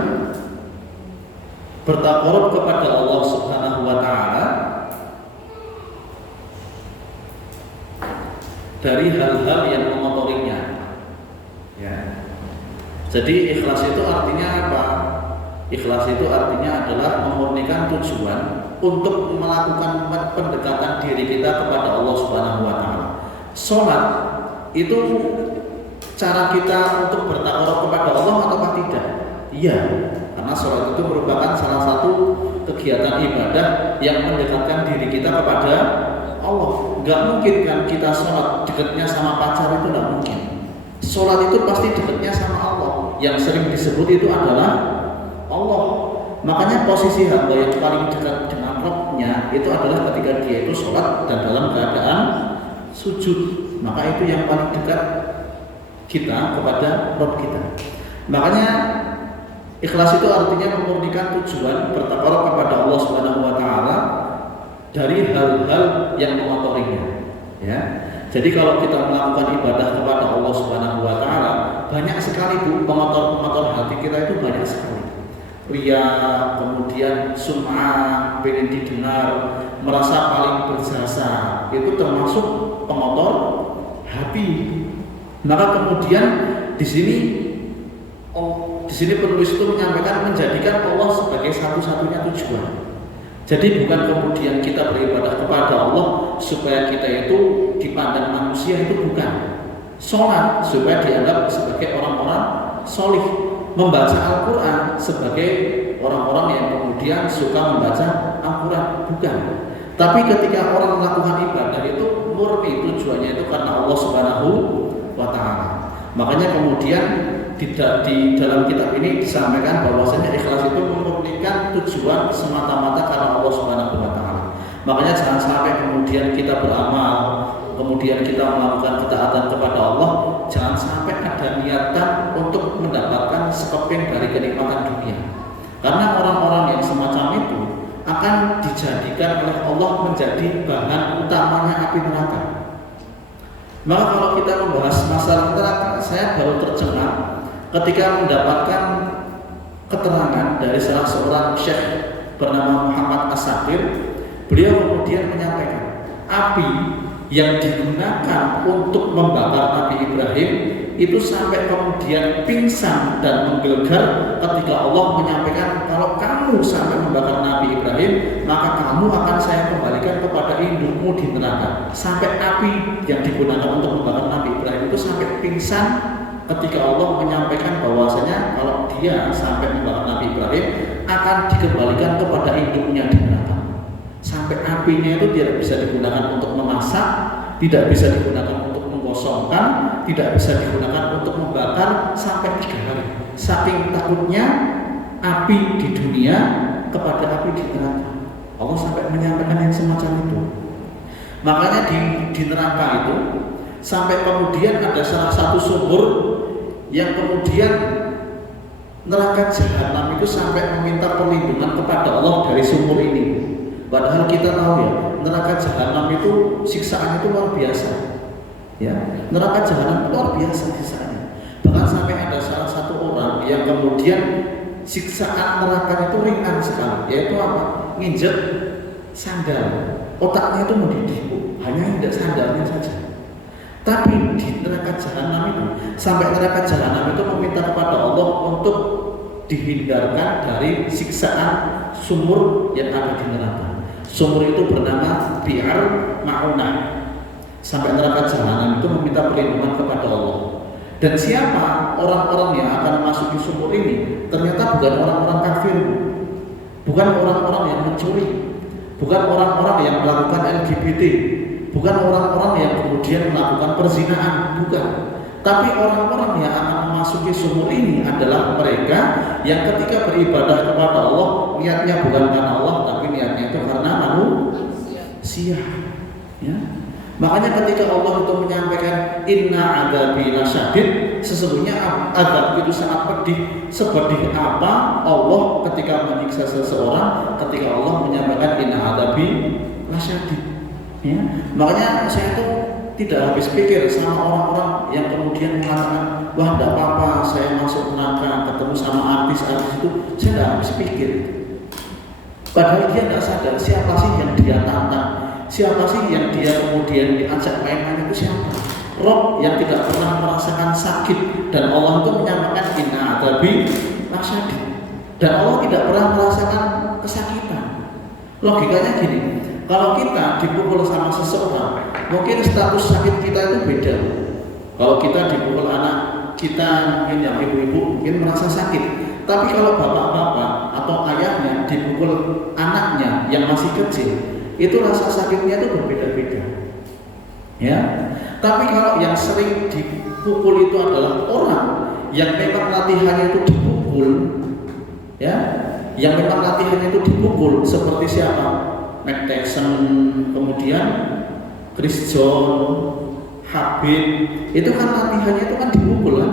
bertakarub kepada Allah Subhanahu wa Ta'ala dari hal-hal yang mengotorinya ya. Jadi ikhlas itu artinya apa? Ikhlas itu artinya adalah memurnikan tujuan untuk melakukan pendekatan diri kita kepada Allah Subhanahu wa Ta'ala. Sholat itu cara kita untuk bertakarub kepada Allah atau tidak? Iya, karena sholat itu merupakan salah satu kegiatan ibadah yang mendekatkan diri kita kepada Allah. Gak mungkin kan kita sholat dekatnya sama pacar, itu gak mungkin. Sholat itu pasti dekatnya sama Allah. Yang sering disebut itu adalah Allah. Makanya posisi hamba yang paling dekat dengan Rabb-nya itu adalah ketika dia itu sholat dan dalam keadaan sujud. Maka itu yang paling dekat kita kepada Rabb kita. Makanya ikhlas itu artinya memurnikan tujuan bertakarub kepada Allah Subhanahu wa Ta'ala dari hal-hal yang mengotorinya ya. Jadi kalau kita melakukan ibadah kepada Allah Subhanahu wa Ta'ala, banyak sekali Bu, pengotor-pengotor hati kita itu banyak sekali. Ria, kemudian sum'ah, pengen didengar, merasa paling berjasa, itu termasuk pengotor hati. Maka kemudian di sini penulis itu menyampaikan menjadikan Allah sebagai satu-satunya tujuan. Jadi bukan kemudian kita beribadah kepada Allah supaya kita itu dipandang manusia, itu bukan. Sholat supaya dianggap sebagai orang-orang solih, membaca Al-Quran sebagai orang-orang yang kemudian suka membaca Al-Quran, bukan. Tapi ketika orang melakukan ibadah itu murni tujuannya itu karena Allah Subhanahu wa Ta'ala. Makanya kemudian di dalam kitab ini disampaikan bahwasanya ikhlas itu memurnikan tujuan semata-mata karena Allah Subhanahu wa Ta'ala. Makanya jangan sampai kemudian kita beramal, kemudian kita melakukan ketaatan kepada Allah, jangan sampai ada niatan untuk mendapatkan sekeping dari kenikmatan dunia. Karena orang-orang yang semacam itu akan dijadikan oleh Allah menjadi bahan utamanya api neraka. Maka kalau kita membahas masalah neraka, saya baru tercengang ketika mendapatkan keterangan dari salah seorang syekh bernama Muhammad As-Sakir. Beliau kemudian menyampaikan api yang digunakan untuk membakar Nabi Ibrahim itu sampai kemudian pingsan dan menggelegar ketika Allah menyampaikan kalau kamu sampai membakar Nabi Ibrahim maka kamu akan saya kembalikan kepada indukmu di neraka. Sampai api yang digunakan untuk membakar Nabi Ibrahim itu sampai pingsan ketika Allah menyampaikan bahwasanya kalau dia sampai membakar Nabi Ibrahim akan dikembalikan kepada induknya di neraka. Sampai apinya itu tidak bisa digunakan untuk memasak, tidak bisa digunakan untuk menggosongkan, tidak bisa digunakan untuk membakar sampai 3 hari. Saking takutnya api di dunia kepada api di neraka. Allah sampai menyampaikan yang semacam itu. Makanya di neraka itu sampai kemudian ada salah satu sumur yang kemudian neraka jahanam itu sampai meminta perlindungan kepada Allah dari sumur ini. Padahal kita tahu ya, neraka jahanam itu siksaannya itu luar biasa. Ya, neraka jahanam itu luar biasa siksaannya. Bahkan sampai ada salah satu orang yang kemudian siksaan neraka itu ringan sekali, yaitu apa? Nginjek sandal. Otaknya itu mendidih, hanya injak sandalnya saja. Tapi di neraka jahanam itu, sampai neraka jahanam itu meminta kepada Allah untuk dihindarkan dari siksaan sumur yang ada di neraka. Sumur itu bernama Bi'ar Ma'unah. Sampai neraka jahanam itu meminta perlindungan kepada Allah. Dan siapa orang-orang yang akan masuk di sumur ini? Ternyata bukan orang-orang kafir, bukan orang-orang yang mencuri, bukan orang-orang yang melakukan LGBT, bukan orang-orang yang kemudian melakukan perzinahan, bukan. Tapi orang-orang yang akan memasuki sumur ini adalah mereka yang ketika beribadah kepada Allah niatnya bukan karena Allah, tapi niatnya itu karena manusia. Ya. Makanya ketika Allah itu menyampaikan inna adzabi lasyadid, sesungguhnya azab itu sangat pedih. Sepedih apa Allah ketika menyiksa seseorang, ketika Allah menyampaikan inna adzabi lasyadid. Ya. Makanya saya itu tidak habis pikir sama orang-orang yang kemudian mengatakan wah tidak apa-apa saya masuk neraka ketemu sama artis-artis itu, saya tidak habis pikir. Padahal dia tidak sadar siapa sih yang dia tantang, siapa sih yang dia kemudian diajak main-main itu siapa? Rob yang tidak pernah merasakan sakit, dan Allah itu menyampaikan inna adzabi lasyadid, dan Allah tidak pernah merasakan kesakitan. Logikanya gini, kalau kita dipukul sama seseorang, mungkin status sakit kita itu beda. Kalau kita dipukul anak kita, mungkin yang ibu-ibu mungkin merasa sakit. Tapi kalau bapak-bapak atau ayahnya dipukul anaknya yang masih kecil, itu rasa sakitnya itu berbeda-beda. Ya. Tapi kalau yang sering dipukul itu adalah orang yang memang latihannya itu dipukul, ya, yang memang latihannya itu dipukul, seperti siapa? Mike Tyson, kemudian Chris John, Habib, itu kan latihannya itu kan dipukul kan?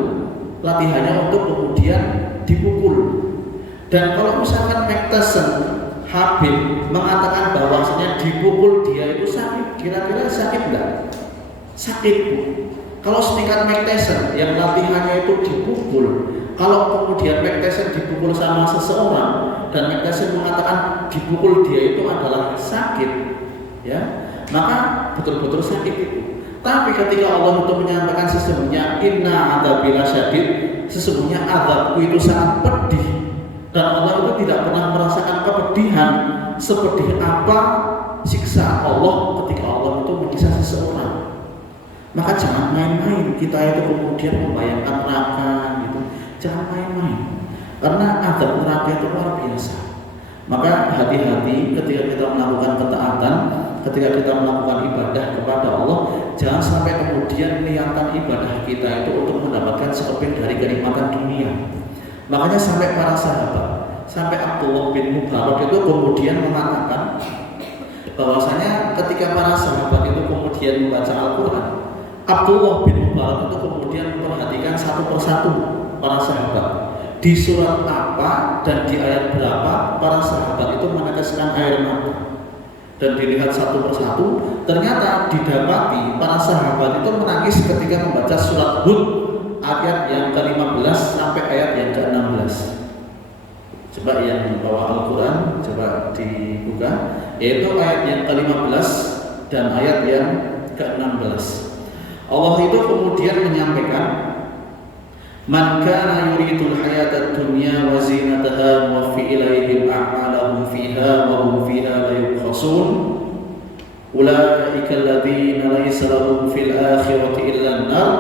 Latihannya untuk kemudian dipukul. Dan kalau misalkan Mike Tyson, Habib mengatakan bahwasanya dipukul dia itu sakit, kira-kira sakit enggak? Sakit, Bu. Kalau setingkat Mike Tyson yang latihannya itu dipukul, kalau kemudian Mike Tyson dipukul sama seseorang dan Mike Tyson mengatakan dipukul dia itu adalah sakit, ya, maka betul-betul sakit itu. Tapi ketika Allah itu menyampaikan sesungguhnya inna adzabi lasyadid, sesungguhnya azabku itu sangat pedih, dan Allah itu tidak pernah merasakan kepedihan sepedih apa siksa Allah ketika Allah itu menyiksa seseorang. Maka jangan main-main kita itu kemudian membayangkan neraka gitu. Jangan main-main, karena azab neraka itu luar biasa. Maka hati-hati ketika kita melakukan ketaatan, ketika kita melakukan ibadah kepada Allah, jangan sampai kemudian niatan ibadah kita itu untuk mendapatkan sekeping dari kenikmatan dunia. Makanya sampai para sahabat, sampai Abdullah bin Mubarak itu kemudian mengatakan bahwasanya ketika para sahabat itu kemudian membaca Al-Quran, Abdullah bin Mubarak itu kemudian memperhatikan satu persatu para sahabat. Di surat apa dan di ayat berapa para sahabat itu meneteskan air mata. Dan dilihat satu persatu, ternyata didapati para sahabat itu menangis ketika membaca surat Hud ayat yang ke-15 sampai ayat yang ke-16. Coba yang bawa Al-Quran, coba dibuka, yaitu ayat yang ke-15 dan ayat yang ke-16. Allah itu kemudian menyampaikan, man kana yuridul hayatad dunya wa zinataha wa fi ilaihim a'malahum fiha wa hum fiha la yubkhasun ulaika alladhina laysa lahum fil akhirati illa an-nar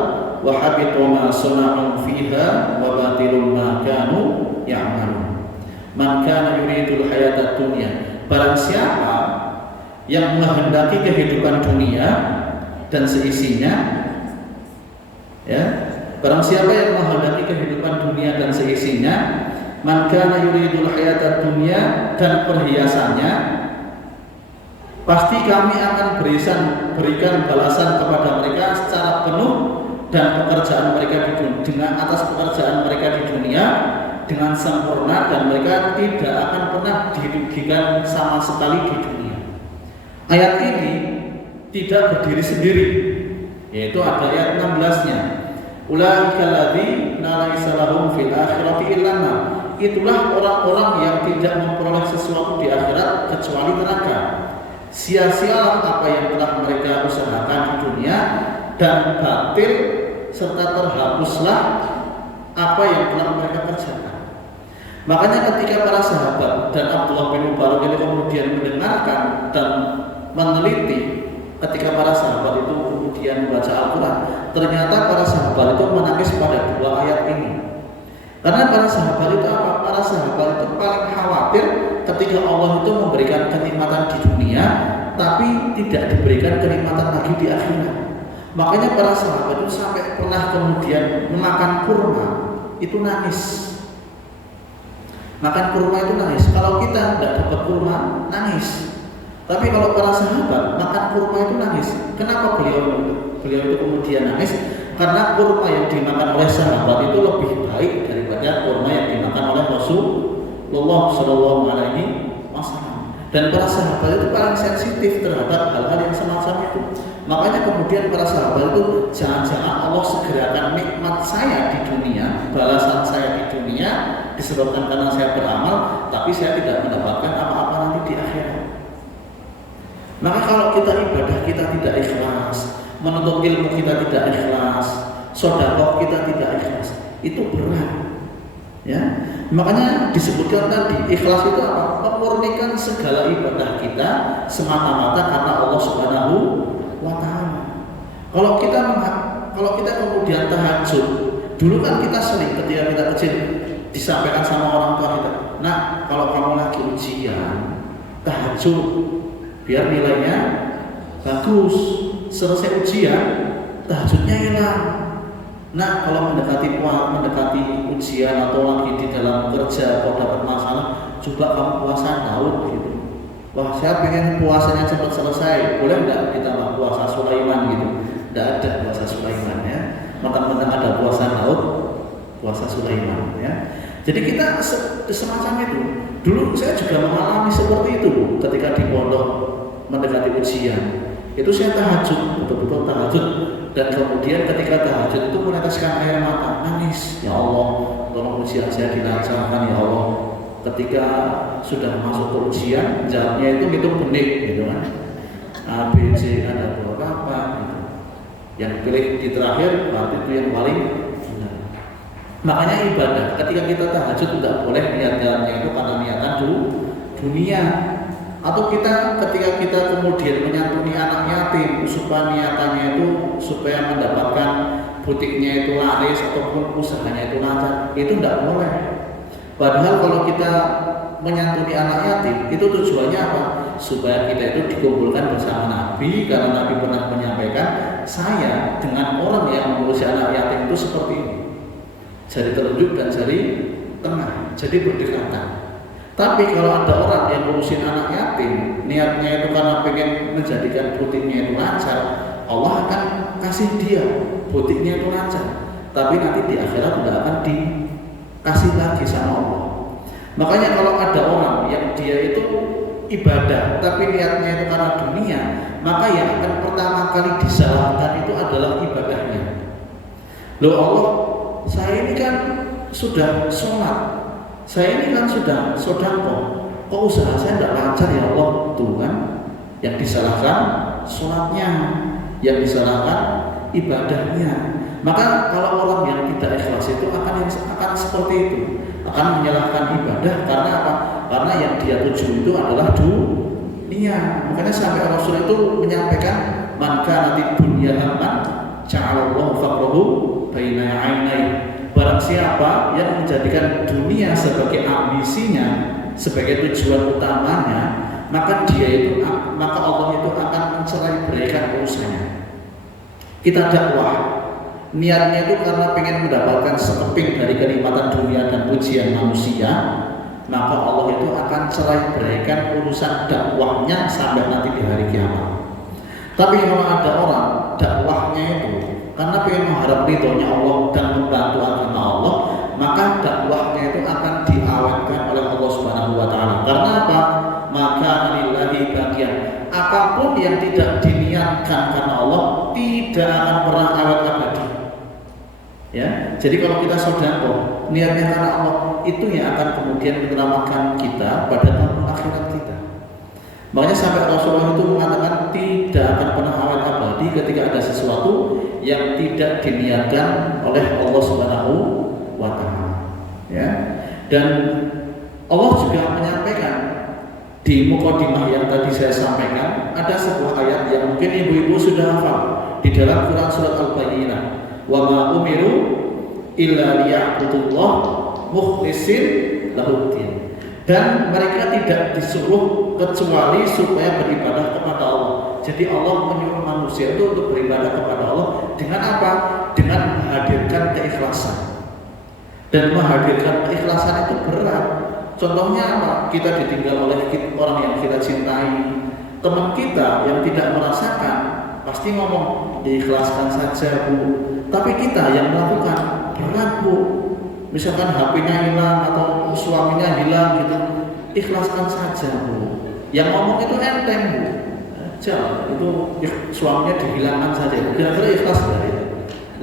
wa habita ma sana'u fiha wa batilun ma kanu ya'malun. Man kana yuridul hayatad dunya, barang siapa yang menghendaki kehidupan dunia dan seisinya, ya, barang siapa yang menghendaki kehidupan dunia dan seisinya, man kana yuridul hayatad dunya, dan perhiasannya, pasti kami akan berikan balasan kepada mereka secara penuh dan pekerjaan mereka di dunia, dengan atas pekerjaan mereka di dunia dengan sempurna, dan mereka tidak akan pernah dirugikan sama sekali di dunia. Ayat ini tidak berdiri sendiri, yaitu ada ayat 16-nya. Ulaika alladzina laisa lahum fil akhirati illa nar. Itulah orang-orang yang tidak memperoleh sesuatu di akhirat kecuali neraka. Sia-sialah apa yang telah mereka usahakan di dunia, dan batil serta terhapuslah apa yang telah mereka kerjakan. Makanya ketika para sahabat dan Abdullah bin Mubarak ini kemudian mendengarkan dan meneliti, ketika para sahabat itu kemudian membaca Al-Quran, ternyata para sahabat itu menangis pada dua ayat ini. Karena para sahabat itu apa? Para sahabat itu paling khawatir ketika Allah itu memberikan kenikmatan di dunia, tapi tidak diberikan kenikmatan lagi di akhirat. Makanya para sahabat itu sampai pernah kemudian memakan kurma itu nangis. Makan kurma itu nangis. Kalau kita tidak dapat kurma, nangis. Tapi kalau para sahabat makan kurma itu nangis. Kenapa beliau itu kemudian nangis? Karena kurma yang dimakan oleh sahabat itu lebih baik daripada kurma yang dimakan oleh Rasulullah Shallallahu Alaihi Wasallam. Dan para sahabat itu paling sensitif terhadap hal-hal yang semacam itu. Makanya kemudian para sahabat itu, jangan-jangan Allah segerakan nikmat saya di dunia, balasan saya di dunia disebabkan karena saya beramal, tapi saya tidak mendapatkan apa-apa nanti di akhirat. Maka kalau kita ibadah kita tidak ikhlas, menuntut ilmu kita tidak ikhlas, sedekah kita tidak ikhlas, itu berat. Ya, makanya disebutkan tadi ikhlas itu apa? Memurnikan segala ibadah kita semata-mata karena Allah Subhanahu wa Ta'ala. Kalau kita kemudian tahajud, dulu kan kita sering ketika kita kecil disampaikan sama orang tua kita, nah kalau kamu lagi ujian tahajud biar nilainya bagus, selesai ujian tahajudnya hilang. Nah kalau mendekati ujian atau lagi di dalam kerja kalau dapat masalah, coba kamu puasa Daud gitu. Wah saya pengen puasanya cepat selesai, boleh nggak ditambah puasa Sulaiman gitu? Nggak ada puasa Sulaiman ya. Mentang-mentang ada puasa Daud, puasa Sulaiman ya. Jadi kita semacam itu. Dulu saya juga mengalami seperti itu ketika di pondok mendekati ujian. Itu saya tahajud, betul-betul tahajud, dan kemudian ketika tahajud itu meneteskan air mata, nangis. Ya Allah, tolong ujian saya dilancarkan ya Allah. Ketika sudah masuk ke ujian, jawabnya itu hitung benik gitu kan. A, B, C ada berapa gitu. Yang pilih di terakhir berarti itu yang paling benar. Makanya ibadah ketika kita tahajud tidak boleh niat-niatnya itu karena niatan dunia. Atau kita ketika kita kemudian menyantuni anak yatim supaya niatannya itu supaya mendapatkan butiknya itu laris ataupun usahanya itu lancar, itu tidak boleh. Padahal kalau kita menyantuni anak yatim itu tujuannya apa? Supaya kita itu dikumpulkan bersama Nabi, karena Nabi pernah menyampaikan, saya dengan orang yang mengurusi anak yatim itu seperti ini, jari telunjuk dan jari tengah, jadi berdekatan. Tapi kalau ada orang yang ngurusin anak yatim, niatnya itu karena pengen menjadikan butiknya itu lancar, Allah akan kasih dia butiknya itu lancar. Tapi nanti di akhirat tidak akan dikasih lagi sama Allah. Makanya kalau ada orang yang dia itu ibadah, tapi niatnya itu karena dunia, maka yang akan pertama kali disalahkan itu adalah ibadahnya. Loh Allah, saya ini kan sudah sholat, saya ini kan sudah sedekah, kok usaha saya tidak lancar ya Allah? Tuhan, yang disalahkan sholatnya, yang disalahkan ibadahnya. Maka kalau orang yang tidak ikhlas itu akan seperti itu, akan menyalahkan ibadah. Karena apa? Karena yang dia tuju itu adalah dunia. Makanya sampai Rasul itu menyampaikan, man kanat dunya hamman ja'alallahu faqrahu baina 'ainai. Barang siapa yang menjadikan dunia sebagai ambisinya, sebagai tujuan utamanya, maka Allah itu akan mencerai-beraikan urusannya. Kita dakwah, niatnya itu karena pengen mendapatkan sekeping dari kenikmatan dunia dan pujian manusia, maka Allah itu akan cerai beraikan urusan dakwahnya sampai nanti di hari kiamat. Tapi kalau ada orang dakwahnya itu karena pengen mengharap ridhonya Allah dan membantu agama Allah, maka dakwahnya itu akan diawetkan oleh Allah Subhanahu wa taala. Karena apa? Maka lillahi bagian. Apapun yang tidak diniatkan karena Allah tidak akan pernah awet abadi. Ya, jadi kalau kita sedekah niatnya karena Allah, itu yang akan kemudian menyelamatkan kita pada tahun akhirat kita. Makanya sampai Rasulullah itu mengatakan tidak akan pernah awet abadi ketika ada sesuatu yang tidak diniatkan oleh Allah Subhanahu wa taala. Ya. Dan Allah juga menyampaikan di mukadimah yang tadi saya sampaikan, ada sebuah ayat yang mungkin ibu-ibu sudah hafal di dalam Quran surat Al-Bayyinah. Wa ma umiru illa liya'budullah mukhlishin lahuddin. Dan mereka tidak disuruh kecuali supaya beribadah kepada Allah. Jadi Allah menyuruh manusia itu untuk beribadah kepada Allah dengan apa? Dengan menghadirkan keikhlasan. Dan menghadirkan keikhlasan itu berat. Contohnya apa? Kita ditinggal oleh orang yang kita cintai, teman kita yang tidak merasakan, pasti ngomong diikhlaskan saja Bu. Tapi kita yang melakukan berat Bu. Misalkan HP-nya hilang atau suaminya hilang gitu, ikhlaskan saja Bu. Yang ngomong itu enteng Bu. Jangan itu suaminya dihilangkan saja. Kira-kira ikhlas dari itu?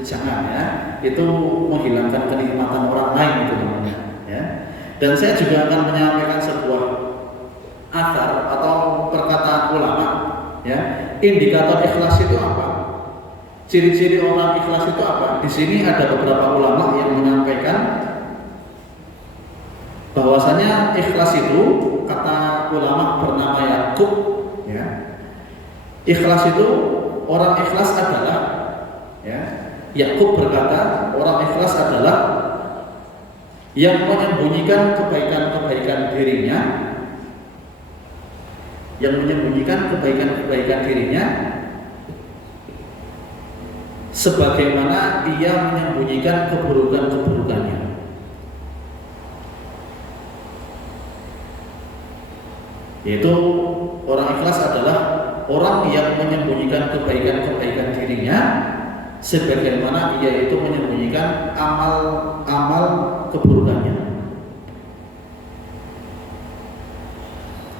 Jangan ya. Itu menghilangkan kenikmatan orang lain itu namanya. Ya. Dan saya juga akan menyampaikan sebuah athar atau perkataan ulama. Ya. Indikator ikhlas itu apa? Ciri-ciri orang ikhlas itu apa? Di sini ada beberapa ulama yang menyampaikan bahwasanya ikhlas itu, kata ulama bernama Yakub, ya. Ikhlas itu, orang ikhlas adalah, ya. Yakub berkata, orang ikhlas adalah yang menyembunyikan kebaikan-kebaikan dirinya, sebagaimana ia menyembunyikan keburukan-keburukannya. Yaitu orang ikhlas adalah orang yang menyembunyikan kebaikan-kebaikan dirinya, sebagaimana ia itu menyembunyikan amal-amal keburukannya.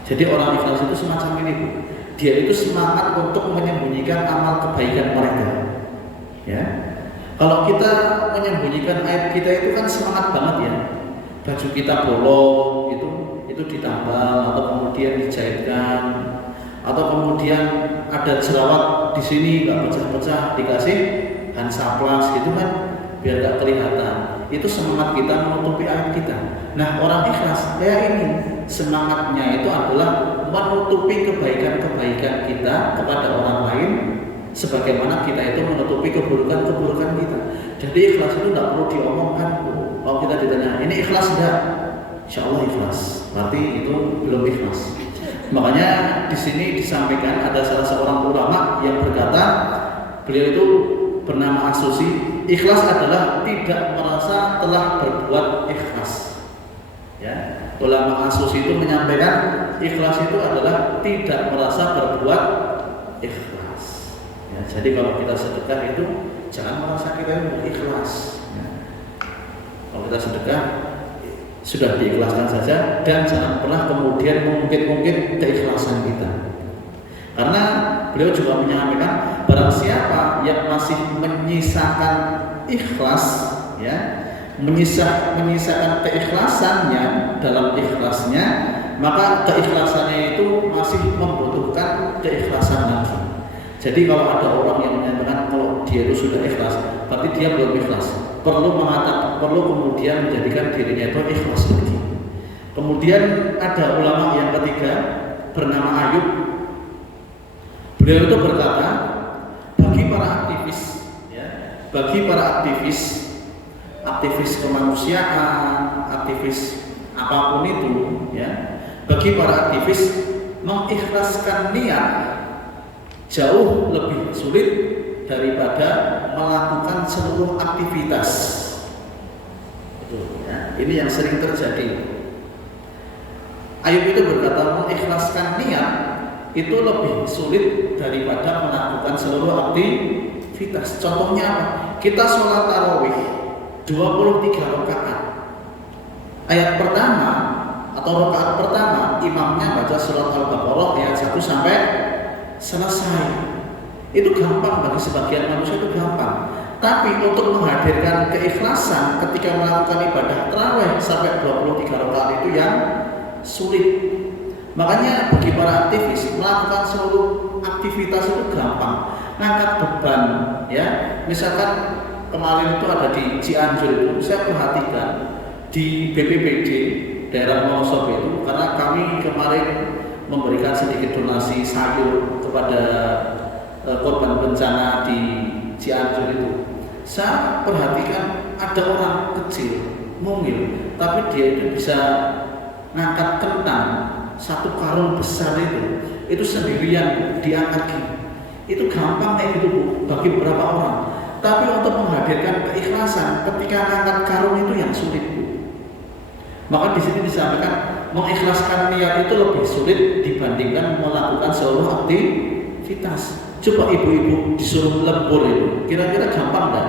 Jadi orang ikhlas itu semacam ini Bu. Dia itu semangat untuk menyembunyikan amal kebaikan mereka. Ya. Kalau kita menyembunyikan aib kita itu kan semangat banget ya. Baju kita bolong itu ditambal atau kemudian dijahitkan, atau kemudian ada jerawat di sini nggak pecah-pecah dikasih hansaplas gitu kan biar nggak kelihatan. Itu semangat kita menutupi aib kita. Nah orang ikhlas kayak ini semangatnya itu adalah menutupi kebaikan-kebaikan kita kepada orang lain, sebagaimana kita itu menutupi keburukan-keburukan kita. Jadi ikhlas itu tidak perlu diomongkan. Kalau kita ditanya ini ikhlas enggak? Insya Allah ikhlas. Berarti itu belum ikhlas. Makanya di sini disampaikan ada salah seorang ulama yang berkata, beliau itu bernama As-Susi, ikhlas adalah tidak merasa telah berbuat ikhlas. Ya, ulama As-Susi itu menyampaikan ikhlas itu adalah tidak merasa berbuat ikhlas. Ya, jadi kalau kita sedekah itu jangan merasa kita itu ikhlas. Ya. Kalau kita sedekah sudah diikhlaskan saja dan jangan pernah kemudian mengungkit-ungkit keikhlasan kita. Karena beliau juga menyampaikan barang siapa yang masih menyisakan ikhlas, ya, menyisakan keikhlasannya dalam ikhlasnya, maka keikhlasannya itu masih membutuhkan keikhlasan lagi. Jadi kalau ada orang yang menyatakan kalau dia itu sudah ikhlas, berarti dia belum ikhlas. Perlu kemudian menjadikan dirinya itu ikhlas lagi. Kemudian ada ulama yang ketiga bernama Ayub. Beliau itu berkata, bagi para aktivis kemanusiaan, aktivis apapun itu, ya, bagi para aktivis mengikhlaskan niat jauh lebih sulit daripada melakukan seluruh aktivitas. Itu, ya. Ini yang sering terjadi. Ayub itu berkata mengikhlaskan niat itu lebih sulit daripada melakukan seluruh aktivitas. Contohnya apa? Kita sholat tarawih 23 rakaat. Ayat pertama atau rakaat pertama imamnya baca surat Al-Baqarah ayat 1 sampai selesai. Itu gampang bagi sebagian manusia, itu gampang. Tapi untuk menghadirkan keikhlasan ketika melakukan ibadah tarawih sampai 23 rakaat itu yang sulit. Makanya bagi para aktivis melakukan seluruh aktivitas itu gampang. Ngangkat beban, ya. Misalkan kemarin itu ada di Cianjur itu, saya perhatikan di BPBD daerah Wonosobo itu, karena kami kemarin memberikan sedikit donasi sayur kepada korban bencana di Cianjur itu. Saya perhatikan ada orang kecil, mungil, tapi dia itu bisa ngangkat kentang 1 karung besar itu sendirian diangkat gini. Itu gampang kayak gitu Bu, bagi beberapa orang. Tapi untuk menghadirkan keikhlasan ketika ngangkat karung itu yang sulit Bu. Maka di sini disampaikan mengikhlaskan niat itu lebih sulit dibandingkan melakukan seluruh aktivitas. Coba ibu-ibu disuruh lembur itu, kira-kira gampang enggak?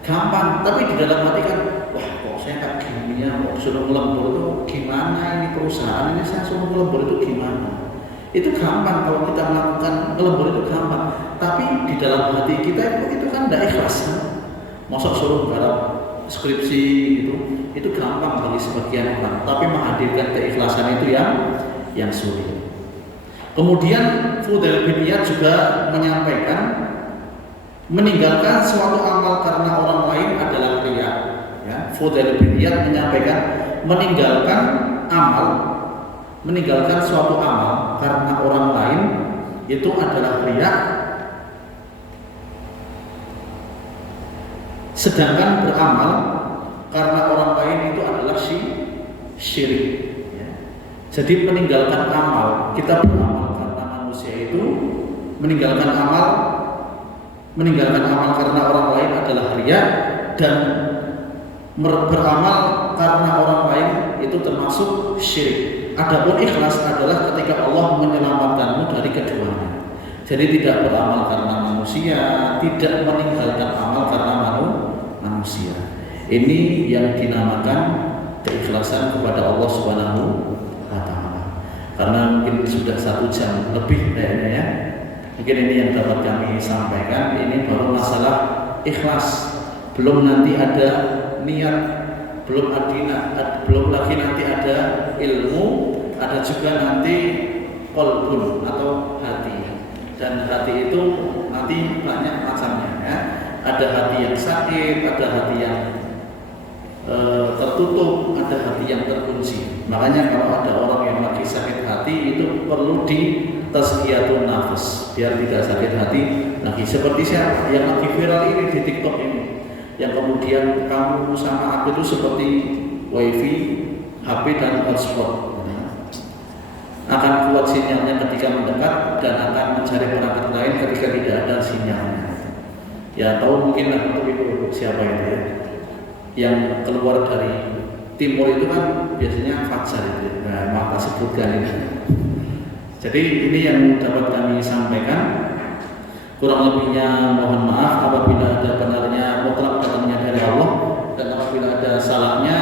Gampang, tapi di dalam hati kan, wah kok saya tak gini ya, mau disuruh lembur itu gimana, ini perusahaan ini saya suruh lembur itu gimana? Itu gampang kalau kita melakukan lembur itu gampang, tapi di dalam hati kita itu kan tidak ikhlas kan? Masa suruh garap skripsi itu gampang bagi sebagian orang, tapi menghadirkan keikhlasan itu yang sulit. Kemudian Fudail bin Iyad juga menyampaikan meninggalkan suatu amal karena orang lain adalah riya. Ya, Fudail bin Iyad menyampaikan meninggalkan suatu amal karena orang lain itu adalah riya. Sedangkan beramal karena orang lain itu adalah syirik. Ya. Jadi meninggalkan amal, kita beramal karena manusia itu meninggalkan amal karena orang lain adalah riya, dan beramal karena orang lain itu termasuk syirik. Adapun ikhlas adalah ketika Allah menyelamatkanmu dari keduanya. Jadi tidak beramal karena manusia, tidak meninggalkan amal karena manusia. Ini yang dinamakan keikhlasan kepada Allah Subhanahu wa Ta'ala. Karena mungkin sudah 1 jam lebih kayaknya ya. Mungkin ini yang dapat kami sampaikan. Ini baru masalah ikhlas. Belum nanti ada niat, belum lagi nanti ada ilmu, ada juga nanti qalbun atau hati. Dan hati itu nanti banyak macamnya ya. Ada hati yang sakit, ada hati yang tertutup, ada hati yang terkunci. Makanya kalau ada orang yang lagi sakit hati itu perlu di tazkiyatun nafas biar tidak sakit hati lagi. Seperti siapa yang lagi viral ini di TikTok ini, yang kemudian kamu sama aku itu seperti wifi, HP dan hotspot. Akan kuat sinyalnya ketika mendekat dan akan mencari perangkat lain ketika tidak ada sinyalnya. Ya tahu mungkin lah itu siapa itu ya, yang keluar dari timur itu kan biasanya Fajar itu. Nah, maka sebutkan ini. Jadi ini yang dapat kami sampaikan. Kurang lebihnya mohon maaf apabila ada benarnya mutlak datangnya dari Allah, dan apabila ada salahnya,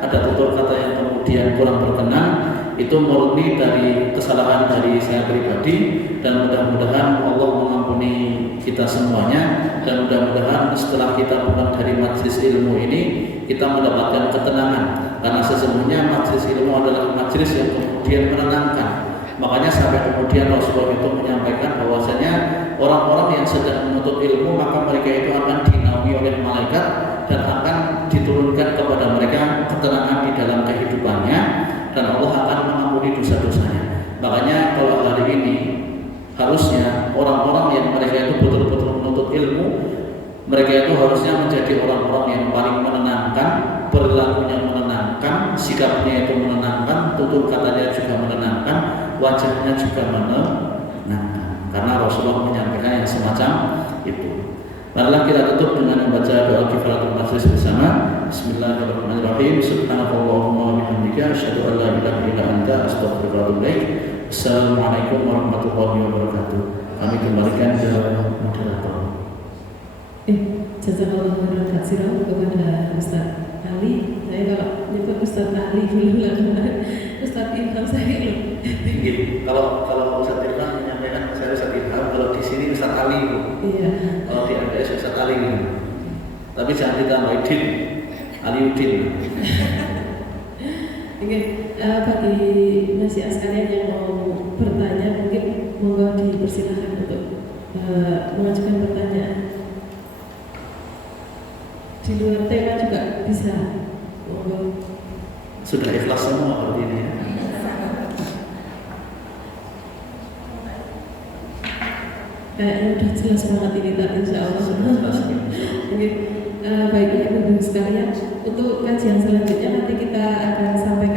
ada tutur kata yang kemudian kurang berkenan, itu murni dari kesalahan dari saya pribadi, dan mudah-mudahan Allah mengampuni kita semuanya, dan mudah-mudahan setelah kita pulang dari majelis ilmu ini kita mendapatkan ketenangan, karena sesungguhnya majelis ilmu adalah majelis yang kemudian menenangkan. Makanya sampai kemudian Rasulullah itu menyampaikan bahwasanya orang-orang yang sedang menuntut ilmu maka mereka itu akan dinaungi oleh malaikat dan akan diturunkan kepada mereka ketenangan di dalam kehidupannya, dan Allah akan mengampuni dosa-dosanya. Makanya kalau hari ini harusnya orang-orang yang mereka itu betul-betul menuntut ilmu, mereka itu harusnya menjadi orang-orang yang paling menenangkan, perilakunya menenangkan, sikapnya itu menenangkan, tutur katanya juga menenangkan, wajahnya juga menenangkan. Karena Rasulullah menyampaikan yang semacam itu. Marilah kita tutup dengan membaca doa kifaratul majlis bersama. Bismillahirrahmanirrahim. Subhanallahumma wa bihamdihi bihamdika asyhadu an la ilaha illa anta astaghfiruka wa atubu ilaik. Assalamualaikum warahmatullahi wabarakatuh. Kami kembalikan ke moderator. Jazakallahu khairan katsiran kepada Ustaz Ali. Saya kalau nyebut Ustaz Ali dulu lah, Ustaz Ilham saya Tinggi. Kalau Ustaz Ilham menyampaikan saya Ustaz Ilham, kalau di sini Ustaz Ali. Iya. Kalau di MBS Ustaz Ali. Tapi jangan ditambah Din, Aliuddin. Oke, bagi nasihat sekalian yang mau bertanya mungkin monggo dipersilakan untuk mengajukan pertanyaan. Di luar tema juga bisa. Sudah ikhlas semua seperti ini ya. Kayaknya udah jelas banget ini tadi, insya Allah. Oke, baiklah ibu sekalian, untuk kajian selanjutnya nanti kita akan sampaikan